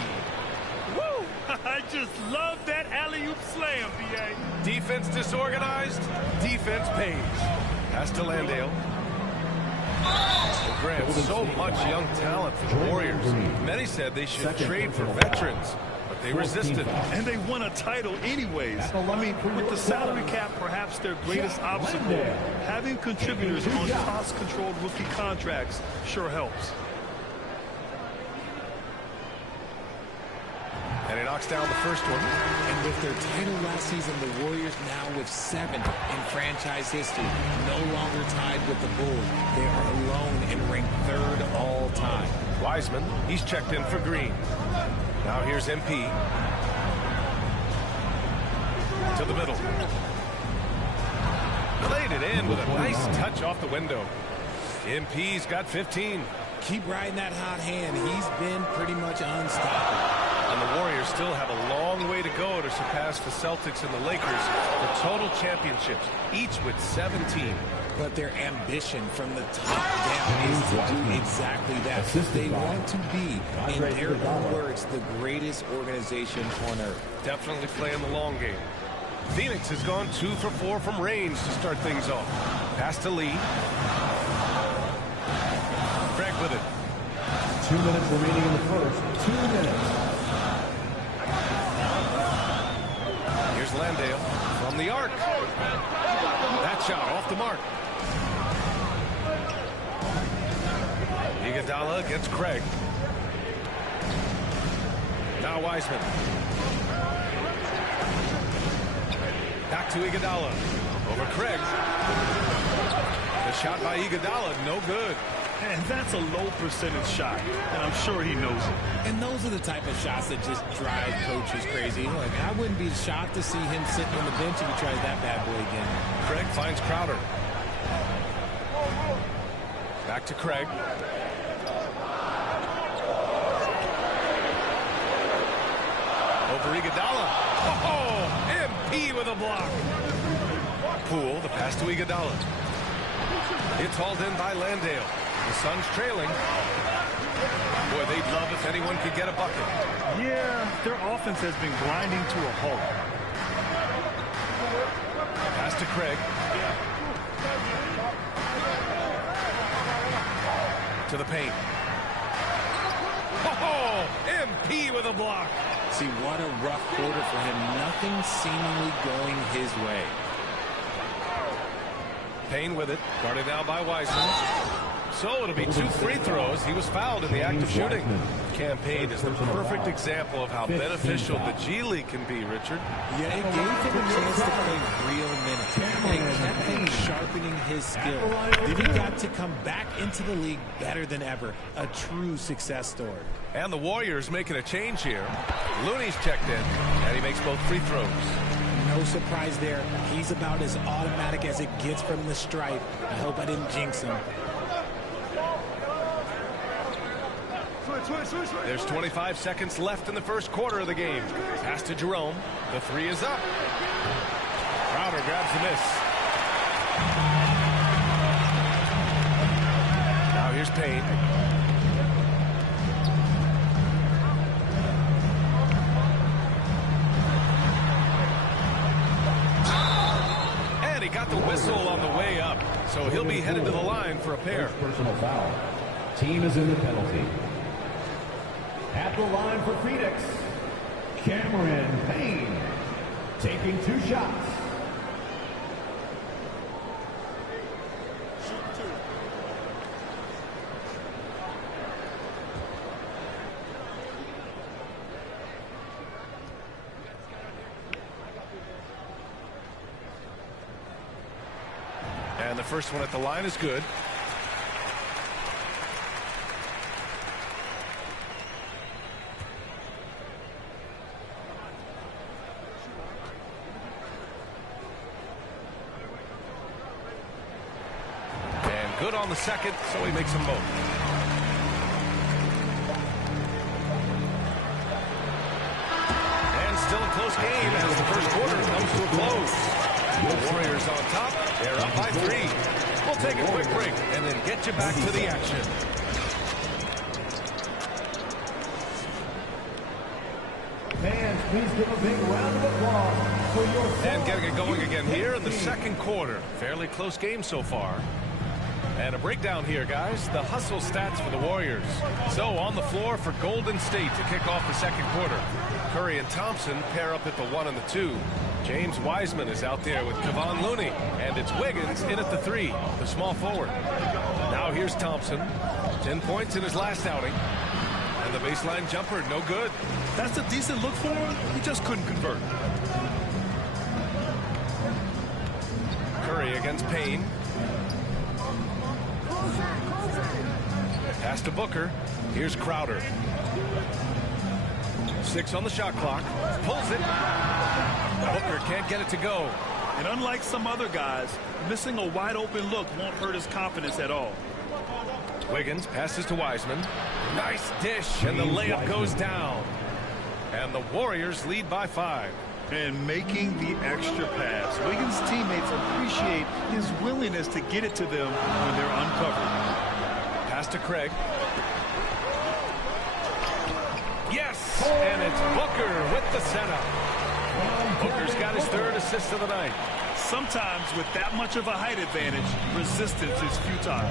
Woo! I just love that alley-oop slam, B.A. Defense disorganized. Defense pays. Pass to Landale. Grant, so much young talent for the Warriors. Many said they should trade for veterans, but they resisted. And they won a title anyways. I mean, with the salary cap perhaps their greatest obstacle, having contributors on cost-controlled rookie contracts sure helps. And he knocks down the first one. And with their title last season, the Warriors now with 7 in franchise history, no longer tied with the Bulls. They are alone and ranked 3rd all time. Wiseman, he's checked in for Green. Now here's MP. To the middle. Played it in with a nice touch off the window. MP's got 15. Keep riding that hot hand. He's been pretty much unstoppable. And the Warriors still have a long way to go to surpass the Celtics and the Lakers for total championships, each with 17. But their ambition from the top down is to do exactly that. They want to be, in their own words, the greatest organization on earth. Definitely playing the long game. Phoenix has gone 2 for 4 from range to start things off. Pass to Lee. Craig with it. 2 minutes remaining in the first. 2 minutes. Here's Landale from the arc. That shot off the mark. Iguodala against Craig. Now Wiseman. Back to Iguodala. Over Craig. The shot by Iguodala, no good. And that's a low percentage shot, and I'm sure he knows it. And those are the type of shots that just drive coaches crazy. Like, I wouldn't be shocked to see him sitting on the bench if he tries that bad boy again. Craig finds Crowder. Back to Craig. Over Iguodala. Oh, MP with a block. Poole, the pass to Iguodala. It's hauled in by Landale. The Suns trailing. Boy, they'd love if anyone could get a bucket. Yeah, their offense has been grinding to a halt. Pass to Craig. To the paint. Oh, MP with a block. See, what a rough quarter for him. Nothing seemingly going his way. Payne with it. Guarded now by Wiseman. So it'll be 2 free throws. He was fouled in the act of shooting. Cam Payne is the perfect example of how beneficial the G League can be, Richard. Yeah, it gave him a chance to play real minutes. And it kept him sharpening his skill. Then he got to come back into the league better than ever. A true success story. And the Warriors making a change here. Looney's checked in, and he makes both free throws. No surprise there. He's about as automatic as it gets from the stripe. I hope I didn't jinx him. There's 25 seconds left in the first quarter of the game. Pass to Jerome. The 3 is up. Crowder grabs the miss. Now here's Payne. And he got the whistle on the way up. So he'll be headed to the line for a pair. Personal foul. Team is in the penalty. At the line for Phoenix, Cameron Payne taking 2 shots. And the first one at the line is good. And good on the second, so he makes them both. Still a close game as the first quarter comes to a close. The Warriors on top. They're up by 3. We'll take a quick break and then get you back to the action. Fans, please give a big round of applause for your... And getting it going again here in the second quarter. Fairly close game so far. And a breakdown here, guys. The hustle stats for the Warriors. So on the floor for Golden State to kick off the second quarter. Curry and Thompson pair up at the 1 and the 2. James Wiseman is out there with Kevon Looney. And it's Wiggins in at the 3, the small forward. Now here's Thompson. 10 points in his last outing. And the baseline jumper, no good. That's a decent look for him. He just couldn't convert. Curry against Payne. Pass to Booker. Here's Crowder. 6 on the shot clock. Pulls it. Booker can't get it to go. And unlike some other guys, missing a wide open look won't hurt his confidence at all. Wiggins passes to Wiseman. Nice dish, and the layup goes down. And the Warriors lead by 5. And making the extra pass. Wiggins' teammates appreciate his willingness to get it to them when they're uncovered. Pass to Craig. Yes, and it's Booker with the setup. Booker's got his 3rd assist of the night. Sometimes with that much of a height advantage, resistance is futile.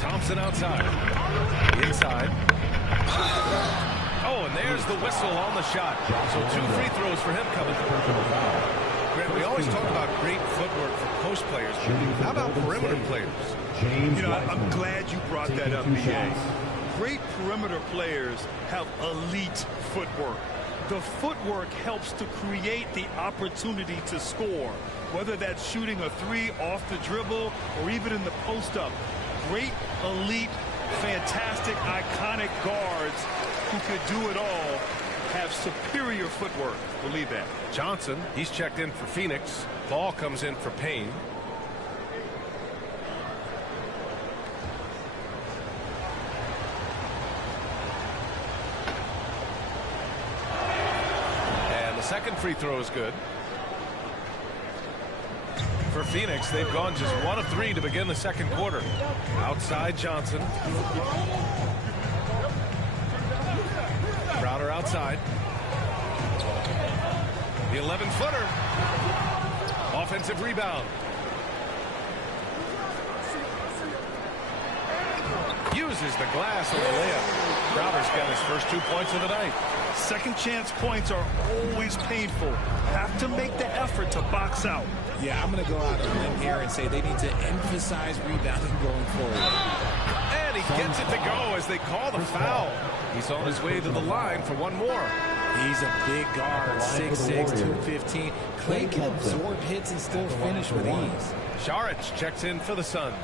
Thompson outside. Inside. Oh, and there's the whistle on the shot. So 2 free throws for him coming. Grant, we always talk about great footwork for post players. How about perimeter players? You know, I'm glad you brought that up, B.A. Great perimeter players have elite footwork. The footwork helps to create the opportunity to score, whether that's shooting a 3 off the dribble or even in the post-up. Great, elite, fantastic, iconic guards who could do it all have superior footwork. Believe that. Johnson, he's checked in for Phoenix. Ball comes in for Payne. Second free throw is good. For Phoenix, they've gone just 1 of 3 to begin the second quarter. Outside Johnson. Crowder outside. The 11-footer. Offensive rebound. Uses the glass on the layup. Crowder's got his first 2 points of the night. Second chance points are always painful. Have to make the effort to box out. Yeah, I'm going to go out on a limb here and say they need to emphasize rebounding going forward. And he gets it to go as they call the foul. He's on his way to the line for one more. He's a big guard, 6'6", 215. Clay can absorb hits and still finish with ease. Šarić checks in for the Suns.